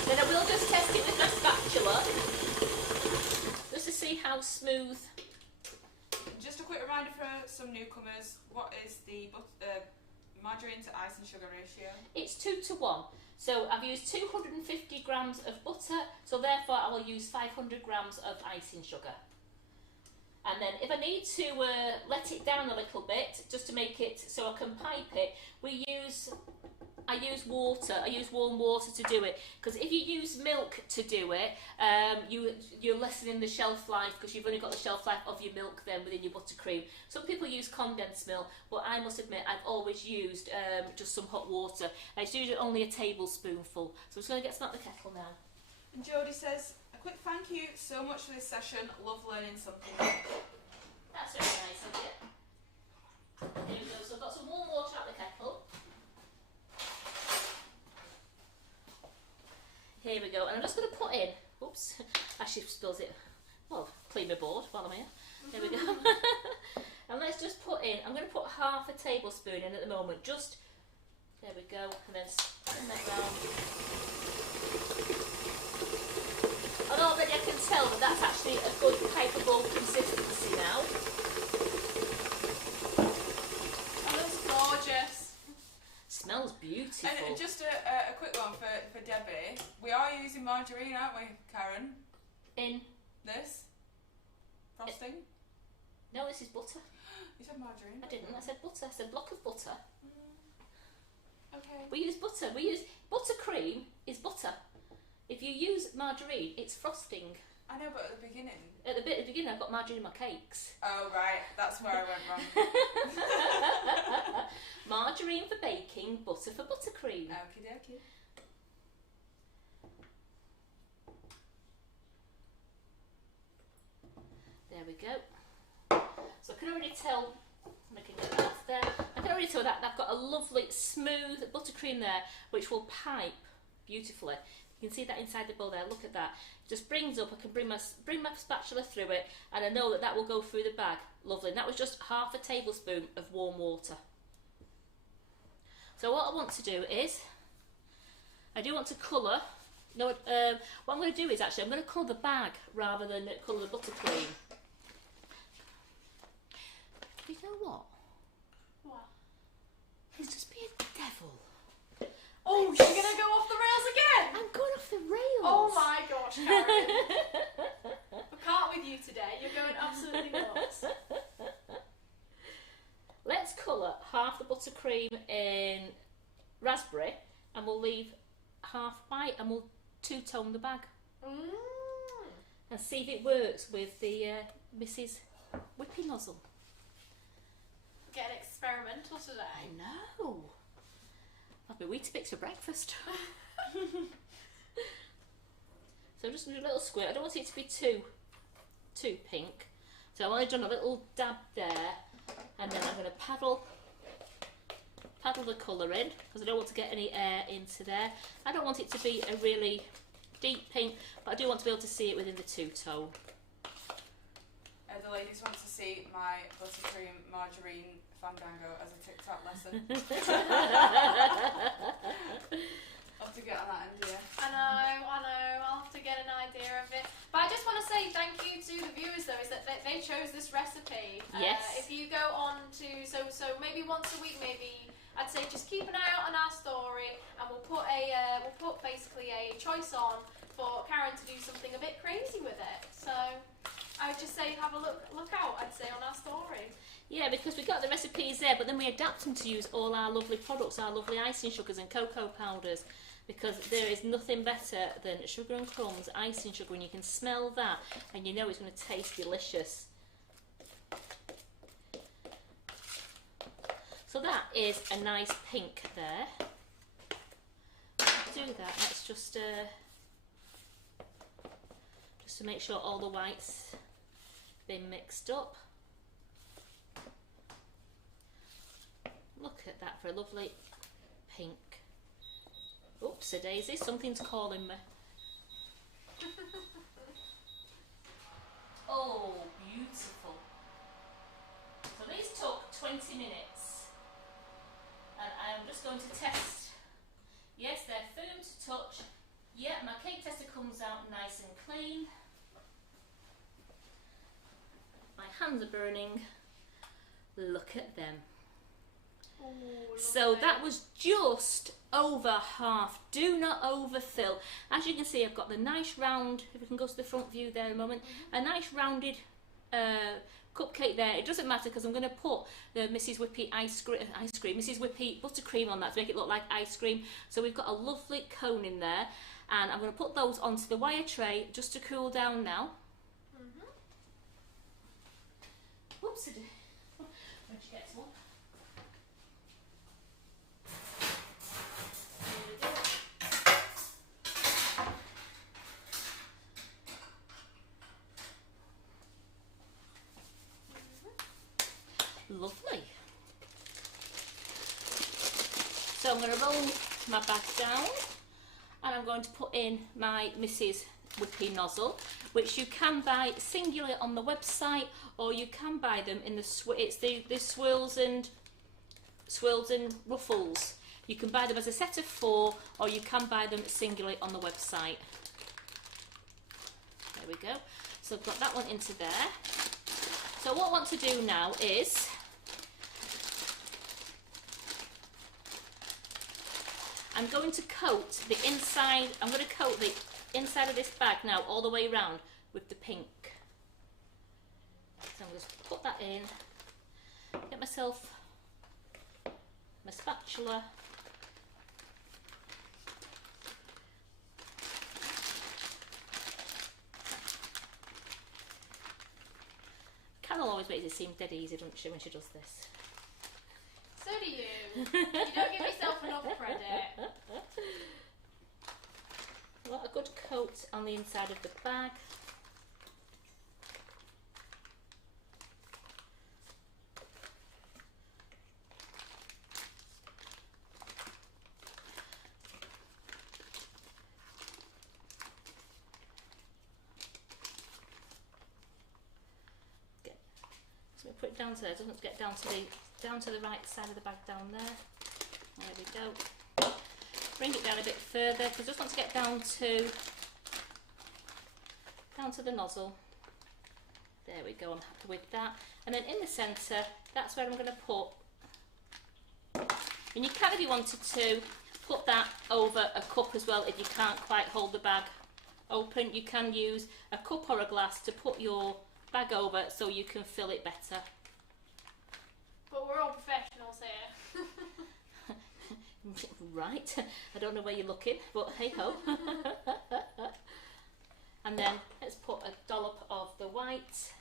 Then I will just test it with my spatula just to see how smooth. Just a quick reminder for some newcomers, what is the margarine to icing sugar ratio? It's 2 to 1. So I've used 250 grams of butter, so therefore I will use 500 grams of icing sugar. And then if I need to let it down a little bit, just to make it so I can pipe it, I use water. I use warm water to do it, because if you use milk to do it, you're lessening the shelf life, because you've only got the shelf life of your milk then within your buttercream. Some people use condensed milk, but I must admit I've always used just some hot water. And it's usually only a tablespoonful. So I'm just going to get some out the kettle now. And Jodie says, a quick thank you so much for this session. Love learning something new. That's very nice of you. Here we go. So I've got some warm water out the kettle. Here we go, and I'm just going to put in, oops, actually spills it, well, clean my board while I'm here. There we go. And let's just put in, I'm going to put half a tablespoon in at the moment, just There we go, and then spin that round. And already I can tell that that's actually a good paperable consistency now. Oh, that's gorgeous. Smells beautiful. And just a quick one for Debbie. We are using margarine, aren't we, Karen? In? This? Frosting? No, this is butter. You said margarine. I didn't, I said butter. I said block of butter. Okay. We use butter. We use buttercream is butter. If you use margarine, it's frosting. I know, but at the beginning. At the beginning, I've got margarine in my cakes. Oh, right. That's where I went wrong. Margarine for baking, butter for buttercream. Okie dokie. There we go. So I can already tell, looking at that there, I can already tell that I've got a lovely smooth buttercream there, which will pipe beautifully. You can see that inside the bowl there, look at that. It just brings up, I can bring my spatula through it, and I know that that will go through the bag. Lovely. And that was just half a tablespoon of warm water. So what I want to do is, I do want to colour, what I'm going to do is actually, I'm going to colour the bag rather than colour the buttercream. You know what? What? He's just being a devil. Oh, you're going to go off the rails again? I'm going off the rails. Oh my gosh, Karen. I can't with you today. You're going absolutely nuts. Let's colour half the buttercream in raspberry, and we'll leave half white, and we'll two-tone the bag. And see if it works with the Mrs. Whippy nozzle. Getting experimental today. I know. I'll be Weetabix for breakfast. So I'm just going to do a little squirt. I don't want it to be too pink. So I've only done a little dab there, and then I'm going to paddle the colour in, because I don't want to get any air into there. I don't want it to be a really deep pink, but I do want to be able to see it within the two-tone. The ladies want to see my buttercream margarine fandango as a TikTok lesson. I'll have to get on that end, yeah. I know, I'll have to get an idea of it. But I just want to say thank you to the viewers though, is that they chose this recipe. Yes. If you go on to, so maybe once a week, maybe, I'd say just keep an eye out on our story, and we'll put basically a choice on for Karen to do something a bit crazy with it. So I would just say have a look out, I'd say, on our story. Yeah, because we got the recipes there, but then we adapt them to use all our lovely products, our lovely icing sugars and cocoa powders, because there is nothing better than Sugar and Crumbs icing sugar, and you can smell that and you know it's going to taste delicious. So that is a nice pink there. Do that, let's just to make sure all the whites been mixed up. Look at that for a lovely pink. Oops, a daisy, something's calling me. Oh, beautiful. So these took 20 minutes. And I am just going to test. Yes, they're firm to touch. Yeah, my cake tester comes out nice and clean. My hands are burning. Look at them. Ooh, So that was just over half. Do not overfill. As you can see, I've got the nice round, if we can go to the front view there a moment, a nice rounded cupcake there. It doesn't matter because I'm going to put the Mrs. Whippy Mrs. Whippy buttercream on that to make it look like ice cream. So we've got a lovely cone in there, and I'm going to put those onto the wire tray just to cool down now. Whoops, where'd you get one? Lovely. So I'm going to roll my bag down, and I'm going to put in my Mrs. Whippy nozzle, which you can buy singular on the website, or you can buy them in the swirls and ruffles. You can buy them as a set of 4, or you can buy them singly on the website. There we go. So I've got that one into there. So what I want to do now is I'm going to coat the inside. I'm going to coat the inside of this bag now all the way around with the pink. So I'm going to put that in. Get myself my spatula. Carol always makes it seem dead easy, doesn't she, when she does this? So do you. You don't give yourself enough credit. Got a good coat on the inside of the bag. Put it down to there. It doesn't get down to the right side of the bag down there. There we go. Bring it down a bit further because I just want to get down to the nozzle. There we go. I'm happy with that. And then in the centre, that's where I'm going to put. And you can, if you wanted to, put that over a cup as well. If you can't quite hold the bag open, you can use a cup or a glass to put your bag over so you can fill it better. But we're all professionals here. Right, I don't know where you're looking, but hey ho. And then let's put a dollop of the white.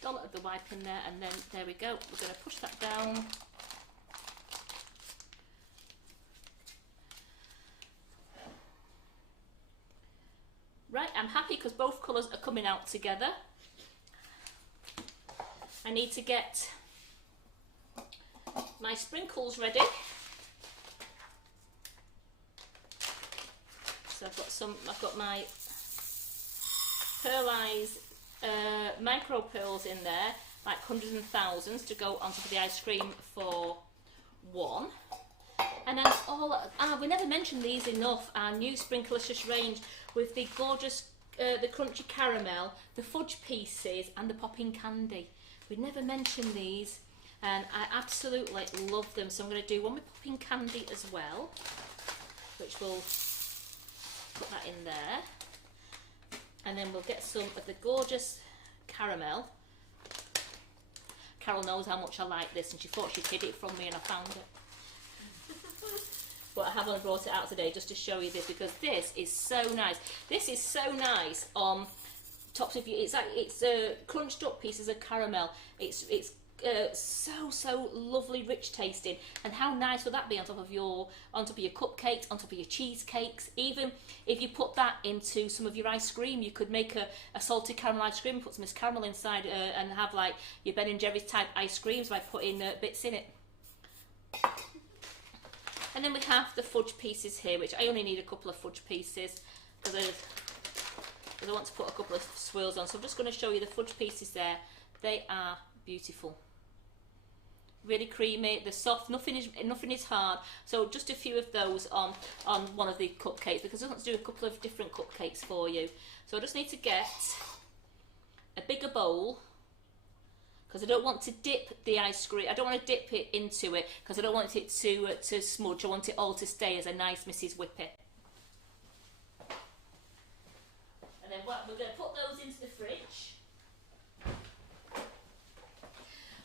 Dollop of the white in there, and then there we go. We're going to push that down. Right, I'm happy because both colours are coming out together. I need to get my sprinkles ready. So I've got my pearlized micro pearls in there, like hundreds and thousands, to go on top of the ice cream for 1. And then we never mentioned these enough, our new Sprinklicious range with the gorgeous, the crunchy caramel, the fudge pieces and the popping candy. We never mentioned these and I absolutely love them. So I'm going to do one with popping candy as well, which we'll put that in there. And then we'll get some of the gorgeous caramel. Carol knows how much I like this and she thought she'd hid it from me and I found it. But I have only brought it out today just to show you this because this is so nice. This is so nice on tops of you. It's like it's crunched up pieces of caramel. It's so lovely, rich tasting. And how nice would that be on top of your cupcakes, on top of your cheesecakes? Even if you put that into some of your ice cream, you could make a salted caramel ice cream, put some of this caramel inside, and have like your Ben and Jerry's type ice creams by putting bits in it. And then we have the fudge pieces here, which I only need a couple of fudge pieces because I want to put a couple of swirls on. So I'm just going to show you the fudge pieces there. They are beautiful. Really creamy, they're soft, nothing is hard. So just a few of those on one of the cupcakes because I want to do a couple of different cupcakes for you. So I just need to get a bigger bowl, because I don't want to dip the ice cream. I don't want to dip it into it because I don't want it to smudge. I want it all to stay as a nice Mrs. Whippet. And then we're going to put those into the fridge.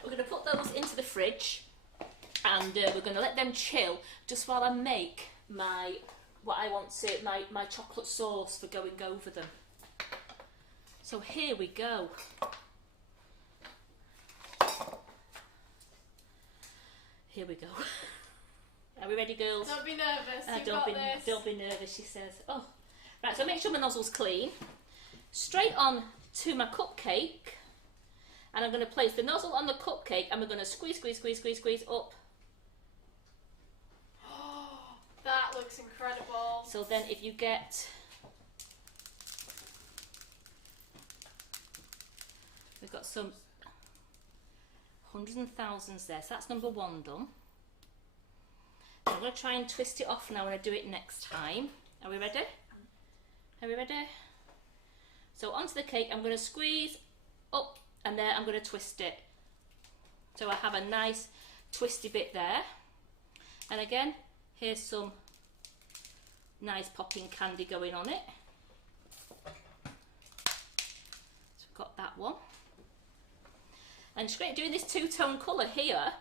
We're going to put those into the fridge and we're going to let them chill just while I make my chocolate sauce for going over them. So here we go. Here we go. Are we ready, girls? Don't be nervous. You've got this. Don't be nervous, she says. Oh, right. So make sure my nozzle's clean. Straight on to my cupcake, and I'm going to place the nozzle on the cupcake, and we're going to squeeze up looks incredible. So then if you get, we've got some hundreds and thousands there, so that's number 1 done. I'm going to try and twist it off now when I do it next time. Are we ready? Are we ready? So onto the cake, I'm going to squeeze up and there I'm going to twist it. So I have a nice twisty bit there. And again, here's some nice popping candy going on it. So we've got that one. And it's great doing this two-tone colour here.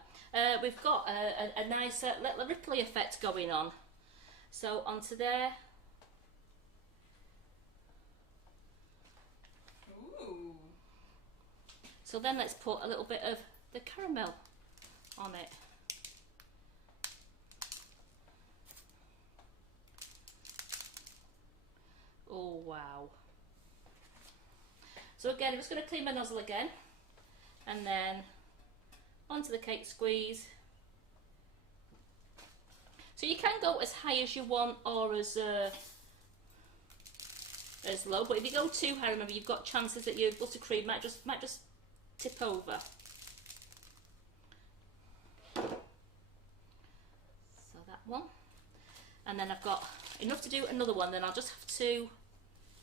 We've got a nice little ripply effect going on. So onto there. Ooh. So then let's put a little bit of the caramel on it. Oh wow. So again, I'm just going to clean my nozzle again and then onto the cake squeeze. So you can go as high as you want or as low, but if you go too high, remember you've got chances that your buttercream might just tip over. So that one, and then I've got enough to do another one. Then I'll just have to.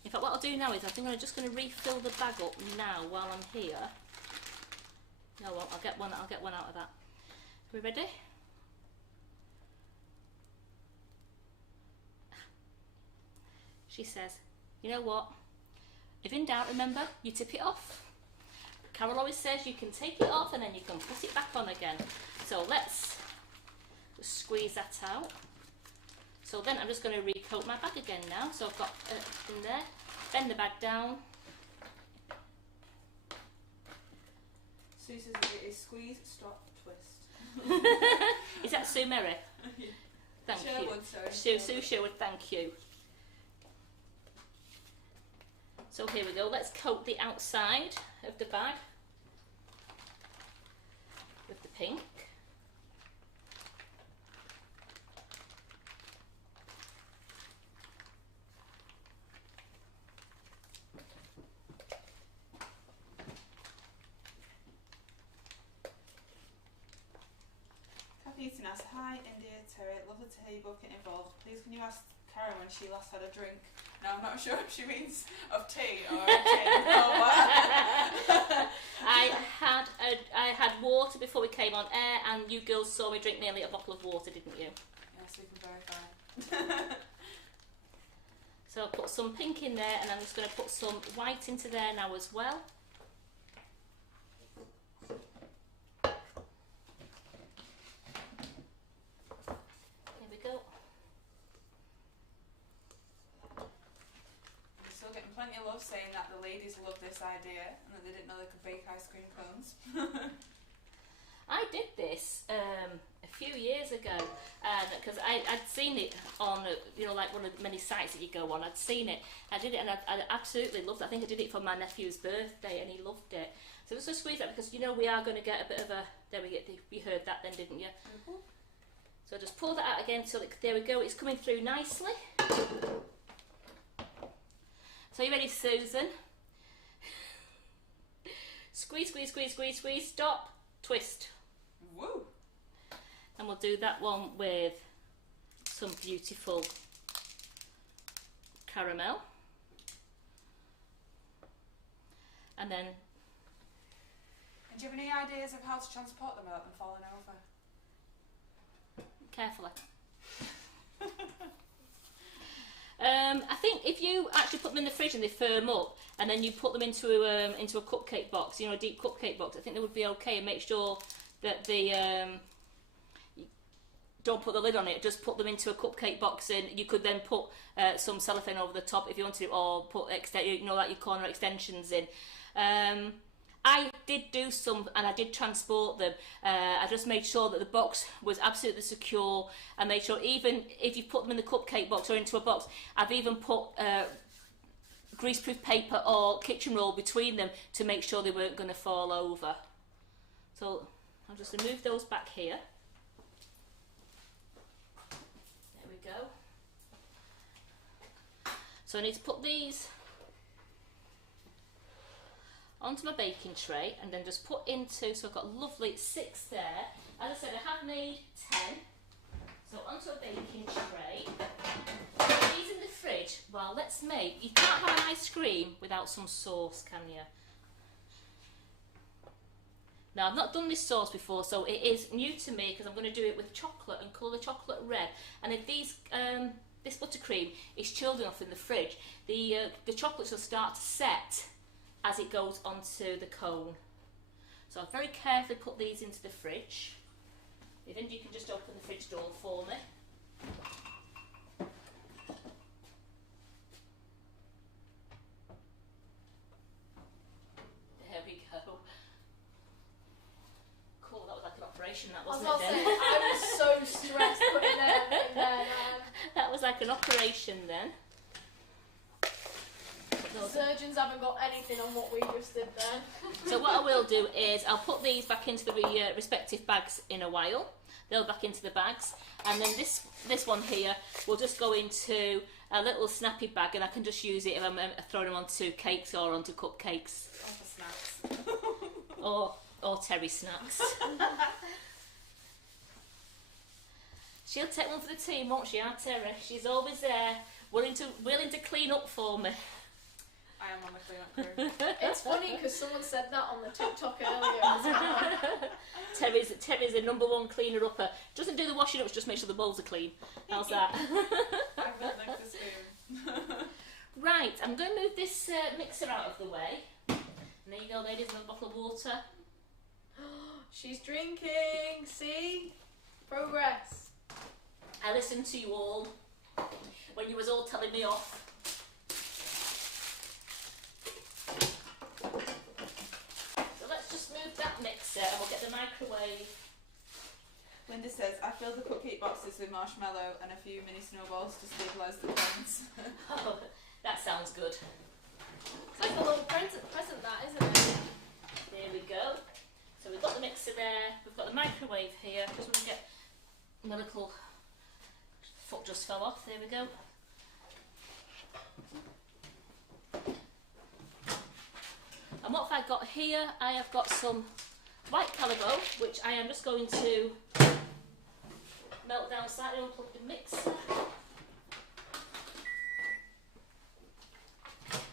In fact, what I'll do now is I think I'm just going to refill the bag up now while I'm here. No, well, I'll get one out of that. Are we ready? She says, you know what? If in doubt, remember, you tip it off. Carol always says you can take it off and then you can put it back on again. So let's just squeeze that out. So then I'm just going to recoat my bag again now. So I've got in there, bend the bag down. Sue says that it is squeeze, stop, twist. Is that Sue Merry? Yeah. Thank Sherwood, you. sorry. Sue Sherwood, thank you. So here we go, let's coat the outside of the bag with the pink. Kathy Eaton asks, hi India, Terry, lovely to hear you both get involved. Please can you ask Karen when she last had a drink? Now I'm not sure if she means of tea or gin or what. I had water before we came on air, and you girls saw me drink nearly a bottle of water, didn't you? Yes, we can verify. So I'll put some pink in there, and I'm just going to put some white into there now as well. Here we go. Still getting plenty of love saying that the ladies love this idea and that they didn't know they could bake ice cream cones. I did this a few years ago, because I'd seen it on, like one of the many sites that you go on. I'd seen it, I did it, and I absolutely loved it. I think I did it for my nephew's birthday, and he loved it. So just to squeeze that, because we are going to get a bit of a. There we get. You heard that then, didn't you? Mm-hmm. So just pour that out again. So there we go. It's coming through nicely. So you ready, Susan? Squeeze, squeeze, squeeze, squeeze, squeeze. Stop. Twist. Woo! And we'll do that one with some beautiful caramel. And then... And do you have any ideas of how to transport them without them falling over? Carefully. I think if you actually put them in the fridge and they firm up, and then you put them into a cupcake box, a deep cupcake box, I think they would be okay. And make sure that the you don't put the lid on it. Just put them into a cupcake box, and you could then put some cellophane over the top if you wanted to, or put like your corner extensions in. I did do some, and I did transport them. I just made sure that the box was absolutely secure. I made sure even if you put them in the cupcake box or into a box, I've even put greaseproof paper or kitchen roll between them to make sure they weren't going to fall over. So I'll just remove those back here. There we go. So I need to put these onto my baking tray and then just put into, so I've got lovely 6 there. As I said, I have made 10. So onto a baking tray. Put these in the fridge. Well, let's make, you can't have an ice cream without some sauce, can you? Now, I've not done this sauce before, so it is new to me because I'm going to do it with chocolate and colour the chocolate red. And if these, this buttercream is chilled enough in the fridge, the chocolates will start to set as it goes onto the cone. So I'll very carefully put these into the fridge. If you can just open the fridge door for me. There we go. Cool, that was like an operation, that wasn't it then? I was so stressed putting that in there. That was like an operation then. The surgeons haven't got anything on what we just did there. So what I will do is I'll put these back into the respective bags in a while. They'll back into the bags, and then this one here will just go into a little snappy bag, and I can just use it if I'm throwing them onto cakes or onto cupcakes. Or for snacks. or Terry snacks. She'll take one for the team, won't she, Aunt Terry? She's always there, willing to clean up for me. I am on the clean up crew. It's funny because someone said that on the TikTok earlier as well. Terry's the #1 cleaner upper. Doesn't do the washing up, just make sure the bowls are clean. How's that? I really like this spoon. Right, I'm going to move this mixer out of the way. And there you go, ladies, another bottle of water. She's drinking. See? Progress. I listened to you all when you was all telling me off. So let's just move that mixer and we'll get the microwave. Linda says, I filled the cupcake boxes with marshmallow and a few mini snowballs to stabilise the cones. Oh, that sounds good. It's like a little present that, isn't it? There we go. So we've got the mixer there, we've got the microwave here. Just want to get my little foot just fell off. There we go. And what have I got here? I have got some white calico, which I am just going to melt down slightly, unplug the mixer.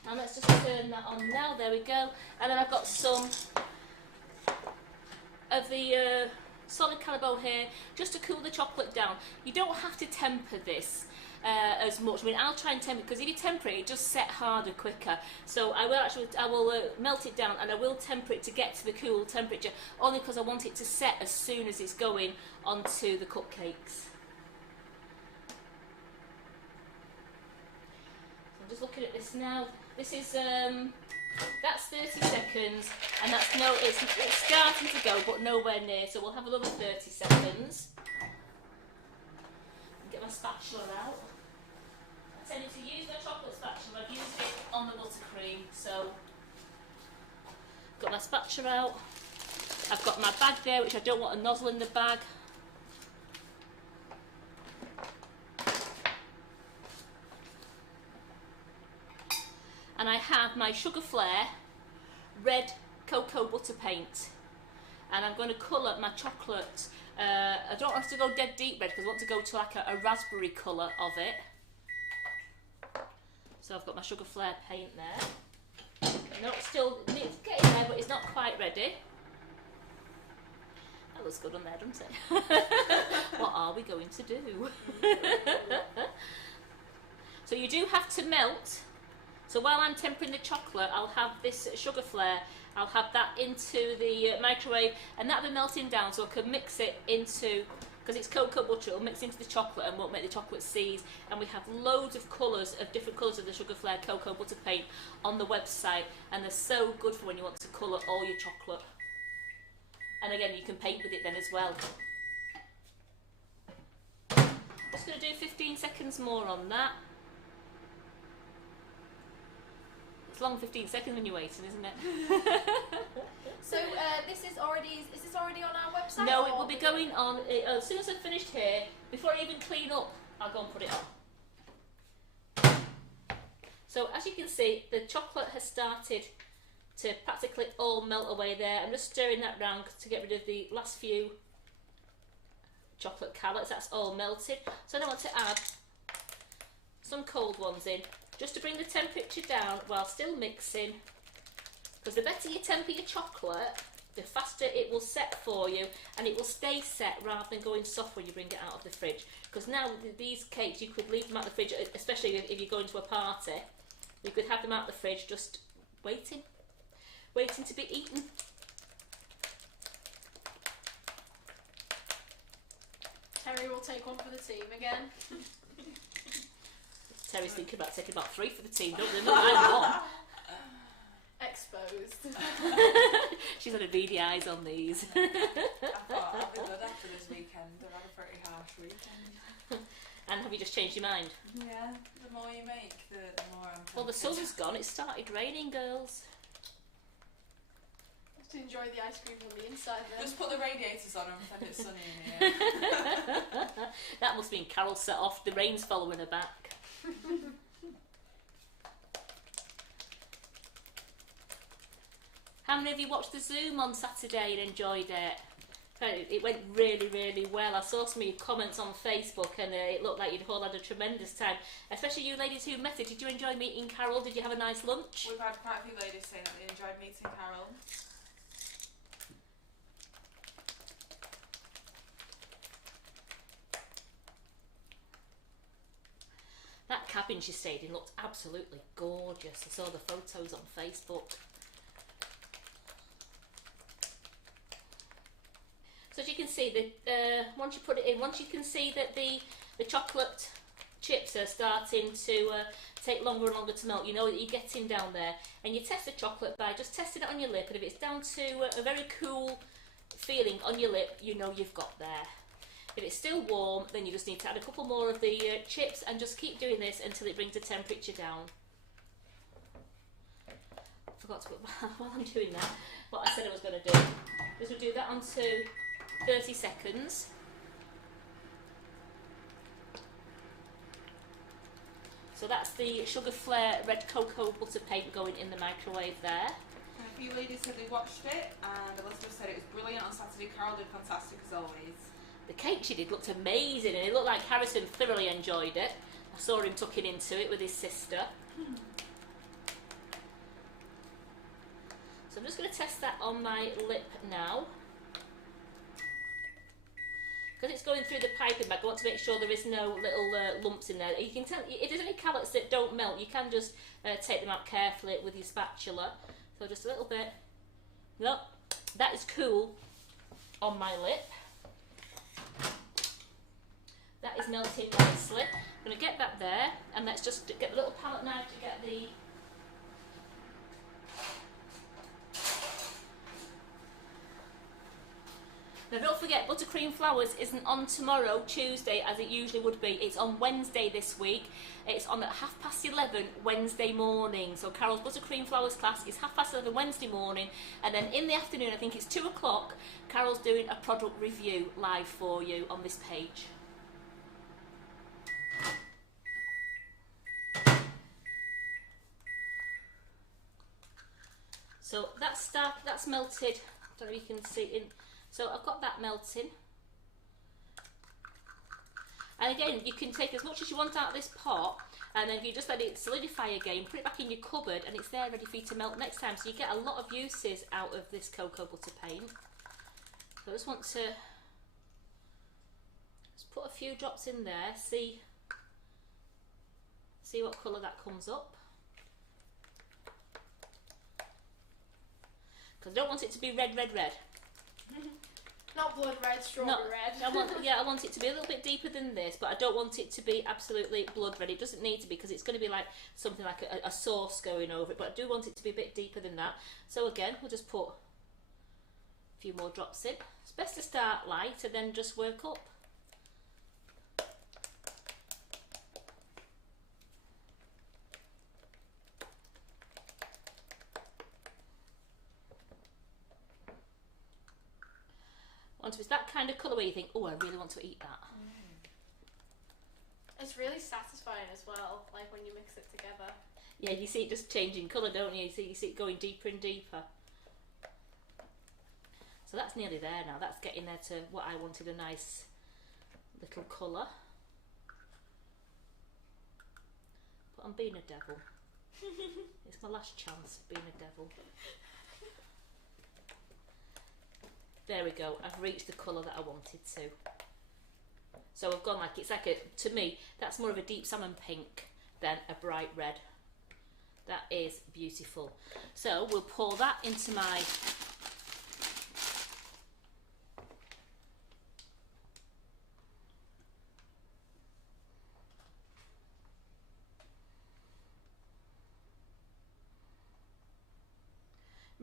And let's just turn that on now, there we go. And then I've got some of the solid calico here, just to cool the chocolate down. You don't have to temper this as much. I mean, I'll try and temper it, because if you temper it, it just set harder quicker. So I will melt it down, and I will temper it to get to the cool temperature, only because I want it to set as soon as it's going onto the cupcakes. So I'm just looking at this now. This is that's 30 seconds, and that's it's starting to go, but nowhere near. So we'll have another 30 seconds. Get my spatula out. I tended to use my chocolate spatula. I've used it on the buttercream, so got my spatula out. I've got my bag there, which I don't want a nozzle in the bag. And I have my Sugar Flare red cocoa butter paint, and I'm going to colour my chocolate. I don't have to go dead deep red because I want to go to like a raspberry colour of it. So I've got my Sugar Flare paint there. No, still it's getting there, but it's not quite ready. That looks good on there, doesn't it? What are we going to do? So you do have to melt. So while I'm tempering the chocolate, I'll have this Sugar Flare, I'll have that into the microwave, and that'll be melting down, so I can mix it into, because it's cocoa butter, it'll mix into the chocolate and won't make the chocolate seize. And we have loads of colours, of different colours of the Sugar Flare cocoa butter paint on the website, and they're so good for when you want to colour all your chocolate. And again, you can paint with it then as well. Just going to do 15 seconds more on that. It's long 15 seconds when you're waiting, isn't it? So is this already on our website? No, it will be going on as soon as I've finished here. Before I even clean up, I'll go and put it on. So as you can see, the chocolate has started to practically all melt away there. I'm just stirring that round to get rid of the last few chocolate calories. That's all melted. So I want to add some cold ones in, just to bring the temperature down while still mixing. Because the better you temper your chocolate, the faster it will set for you, and it will stay set rather than going soft when you bring it out of the fridge. Because now these cakes, you could leave them out of the fridge, especially if you're going to a party. You could have them out of the fridge just waiting to be eaten. Terry will take one for the team again. Terry's thinking about taking about 3 for the team, don't they? One. Exposed. She's had a beady eyes on these. I thought I'll be good after this weekend. I've had a pretty harsh weekend. And have you just changed your mind? Yeah, the more you make, the more I'm tempted. Well, the sun's gone. It started raining, girls. Just to enjoy the ice cream from the inside then. Just put the radiators on and pretend it's sunny in here. That must mean Carol set off. The rain's following her back. How many of you watched the Zoom on Saturday and enjoyed it? It went really, really well. I saw some of your comments on Facebook and it looked like you'd all had a tremendous time. Especially you ladies who met it. Did you enjoy meeting Carol? Did you have a nice lunch? We've had quite a few ladies saying that they enjoyed meeting Carol. That cabin she stayed in looked absolutely gorgeous. I saw the photos on Facebook. So as you can see, once you put it in, once you can see that the chocolate chips are starting to take longer and longer to melt, you know that you're getting down there. And you test the chocolate by just testing it on your lip, and if it's down to a very cool feeling on your lip, you know you've got there. If it's still warm, then you just need to add a couple more of the chips and just keep doing this until it brings the temperature down. I forgot to put, while I'm doing that, what I said I was going to do. Just we'll do that onto 30 seconds. So that's the Sugar Flare Red Cocoa Butter Paint going in the microwave there. A few ladies said they watched it, and Elizabeth said it was brilliant on Saturday. Carol did fantastic as always. The cake she did looked amazing, and it looked like Harrison thoroughly enjoyed it. I saw him tucking into it with his sister. So I'm just going to test that on my lip now. Because it's going through the piping bag, I want to make sure there is no little lumps in there. You can tell if there's any calories that don't melt, you can just take them out carefully with your spatula. So just a little bit. Look, that is cool on my lip. That is melting nicely. I'm going to get that there, and let's just get the little palette knife to get the... Now don't forget, Buttercream Flowers isn't on tomorrow, Tuesday, as it usually would be. It's on Wednesday this week. It's on at 11:30 Wednesday morning. So Carol's Buttercream Flowers class is 11:30 Wednesday morning. And then in the afternoon, I think it's 2 o'clock, Carol's doing a product review live for you on this page. So that's melted. I don't know if you can see it in. So I've got that melting. And again, you can take as much as you want out of this pot, and then you just let it solidify again, put it back in your cupboard, and it's there ready for you to melt next time. So you get a lot of uses out of this cocoa butter paint. So I just want to just put a few drops in there, see what colour that comes up. Because I don't want it to be red, red, red. Not blood red, strawberry red. I want it to be a little bit deeper than this, but I don't want it to be absolutely blood red. It doesn't need to be, because it's going to be like something like a sauce going over it, but I do want it to be a bit deeper than that. So again, we'll just put a few more drops in. It's best to start light and then just work up. Once it's that kind of colour where you think, oh, I really want to eat that. It's really satisfying as well, like when you mix it together. Yeah, you see it just changing colour, don't you? You see it going deeper and deeper. So that's nearly there now. That's getting there to what I wanted, a nice little colour. But I'm being a devil. It's my last chance of being a devil. There we go. I've reached the colour that I wanted to. So I've gone like, it's like a, to me, that's more of a deep salmon pink than a bright red. That is beautiful. So we'll pour that into my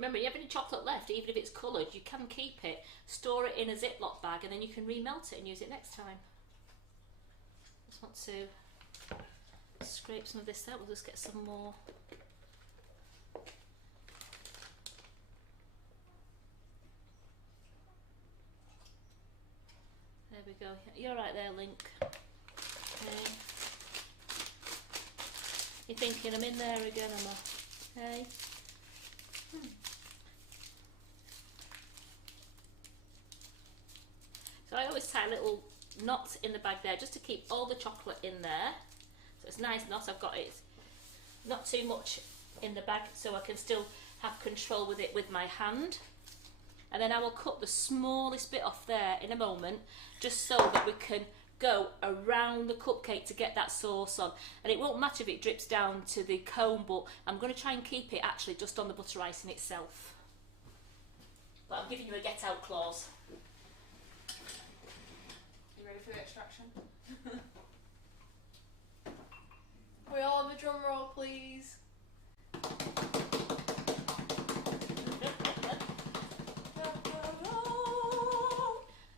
remember, you have any chocolate left, even if it's coloured, you can keep it, store it in a Ziploc bag, and then you can remelt it and use it next time. Just want to scrape some of this out. We'll just get some more. There we go. You're right there, Link. Okay. You're thinking, I'm in there again, am I? Hey. So I always tie little knots in the bag there just to keep all the chocolate in there. So it's a nice knot. I've got it not too much in the bag so I can still have control with it with my hand. And then I will cut the smallest bit off there in a moment just so that we can go around the cupcake to get that sauce on. And it won't matter if it drips down to the cone, but I'm going to try and keep it actually just on the butter icing itself. But I'm giving you a get out clause. You ready for the extraction? We all have a drum roll, please.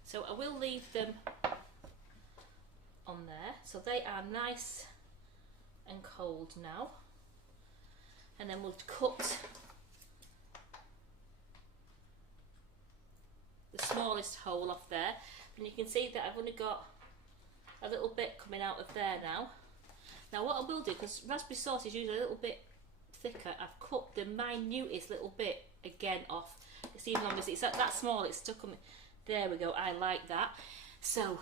So I will leave them on there. So they are nice and cold now. And then we'll cut the smallest hole off there. And you can see that I've only got a little bit coming out of there now. Now what I will do, because raspberry sauce is usually a little bit thicker, I've cut the minutest little bit again off. It's even obviously it's that small, it's stuck on me. There we go, I like that. So,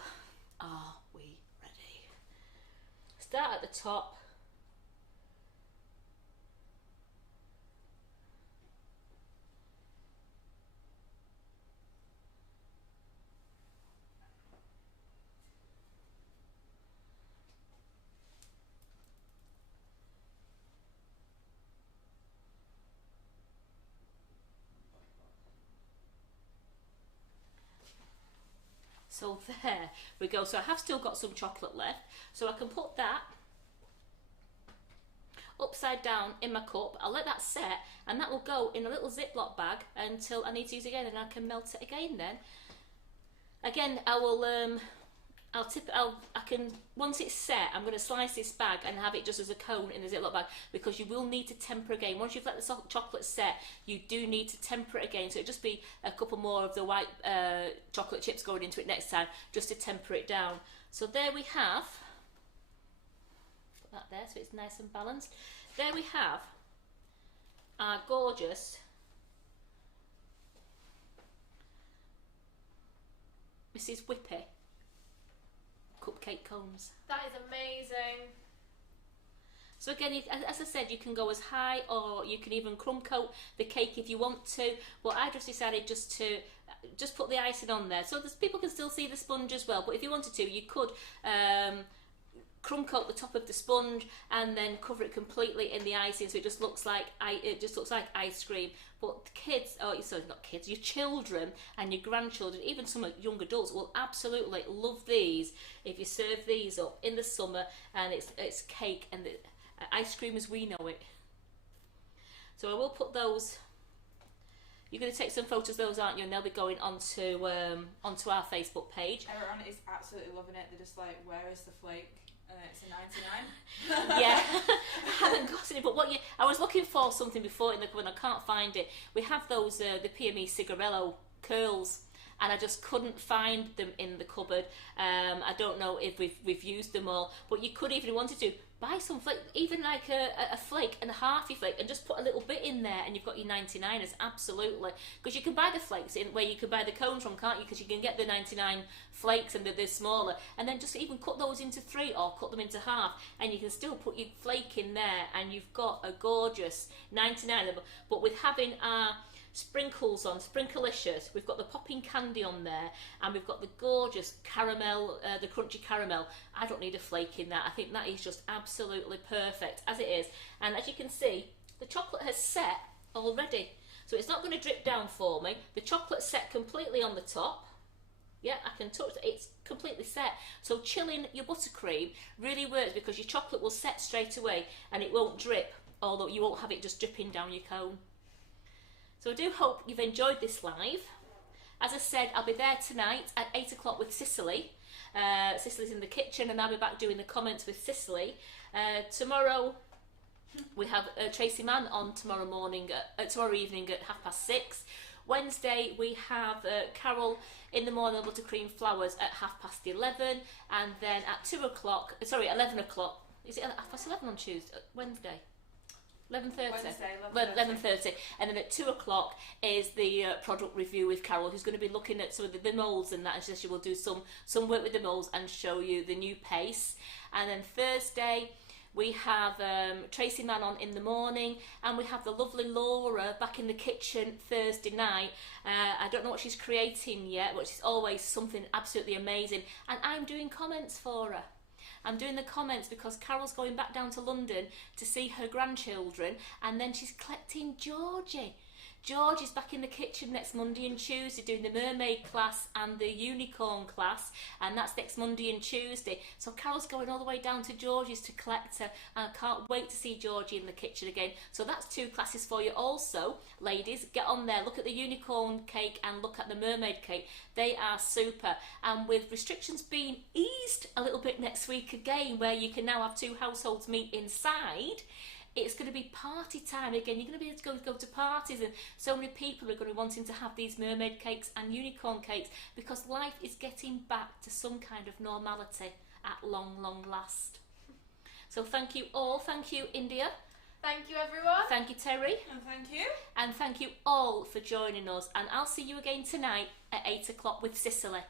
are we ready? Start at the top. So there we go. So I have still got some chocolate left. So I can put that upside down in my cup. I'll let that set and that will go in a little Ziploc bag until I need to use it again, and I can melt it again then. Again, I will I can, once it's set, I'm going to slice this bag and have it just as a cone in the Ziploc bag, because you will need to temper again. Once you've let the chocolate set, you do need to temper it again. So it'll just be a couple more of the white chocolate chips going into it next time, just to temper it down. So there we have, put that there so it's nice and balanced. There we have our gorgeous Mrs. Whippy cupcake cones. That is amazing. So again, as I said, you can go as high, or you can even crumb coat the cake if you want to. Well, I just decided just put the icing on there, so people can still see the sponge as well. But if you wanted to, you could crumb coat the top of the sponge and then cover it completely in the icing, so it just looks like ice cream. But the kids, sorry, not kids, your children and your grandchildren, even some young adults, will absolutely love these if you serve these up in the summer, and it's cake and the ice cream as we know it. So I will put those. You're going to take some photos of those, aren't you? And they'll be going onto our Facebook page. Everyone is absolutely loving it. They're just like, where is the flake? It's a 99. Yeah, I haven't got any, but I was looking for something before in the cupboard and I can't find it. We have those, the PME cigarello curls, and I just couldn't find them in the cupboard. I don't know if we've used them all, but you could, even if you wanted to, buy some flake, even like a flake and a halfy flake, and just put a little bit in there, and you've got your 99ers, absolutely. Because you can buy the flakes in where you can buy the cones from, can't you? Because you can get the 99 flakes and they're smaller, and then just even cut those into 3 or cut them into half, and you can still put your flake in there, and you've got a gorgeous 99. But with having our sprinkles on, Sprinklicious, we've got the popping candy on there, and we've got the gorgeous caramel, the crunchy caramel. I don't need a flake in that. I think that is just absolutely perfect as it is. And as you can see, the chocolate has set already, so it's not going to drip down for me. The chocolate's set completely on the top. Yeah, I can touch it, it's completely set. So chilling your buttercream really works, because your chocolate will set straight away and it won't drip, although you won't have it just dripping down your cone. So I do hope you've enjoyed this live. As I said, I'll be there tonight at 8 o'clock with Cicely. Cicely's in the kitchen, and I'll be back doing the comments with Cicely. Tomorrow we have Tracy Mann on tomorrow evening at 6:30. Wednesday we have Carol in the morning on buttercream flowers at 11:30, and then at 11 o'clock. Is it 11:30 on Tuesday? Wednesday? 11:30, and then at 2 o'clock is the product review with Carol, who's going to be looking at some of the moulds and that, and she will do some work with the moulds and show you the new paste. And then Thursday we have Tracy Mann on in the morning, and we have the lovely Laura back in the kitchen Thursday night. I don't know what she's creating yet, but she's always something absolutely amazing, and I'm doing comments for her. I'm doing the comments because Carol's going back down to London to see her grandchildren, and then she's collecting Georgie. Georgie's back in the kitchen next Monday and Tuesday doing the mermaid class and the unicorn class, and that's next Monday and Tuesday. So Carol's going all the way down to Georgie's to collect her, and I can't wait to see Georgie in the kitchen again. So that's 2 classes for you also. Ladies, get on there, look at the unicorn cake and look at the mermaid cake. They are super. And with restrictions being eased a little bit next week again, where you can now have 2 households meet inside, it's going to be party time again. You're going to be able to go to parties, and so many people are going to be wanting to have these mermaid cakes and unicorn cakes, because life is getting back to some kind of normality at long, long last. So thank you all. Thank you, India. Thank you, everyone. Thank you, Terry. And thank you. And thank you all for joining us. And I'll see you again tonight at 8 o'clock with Cicely.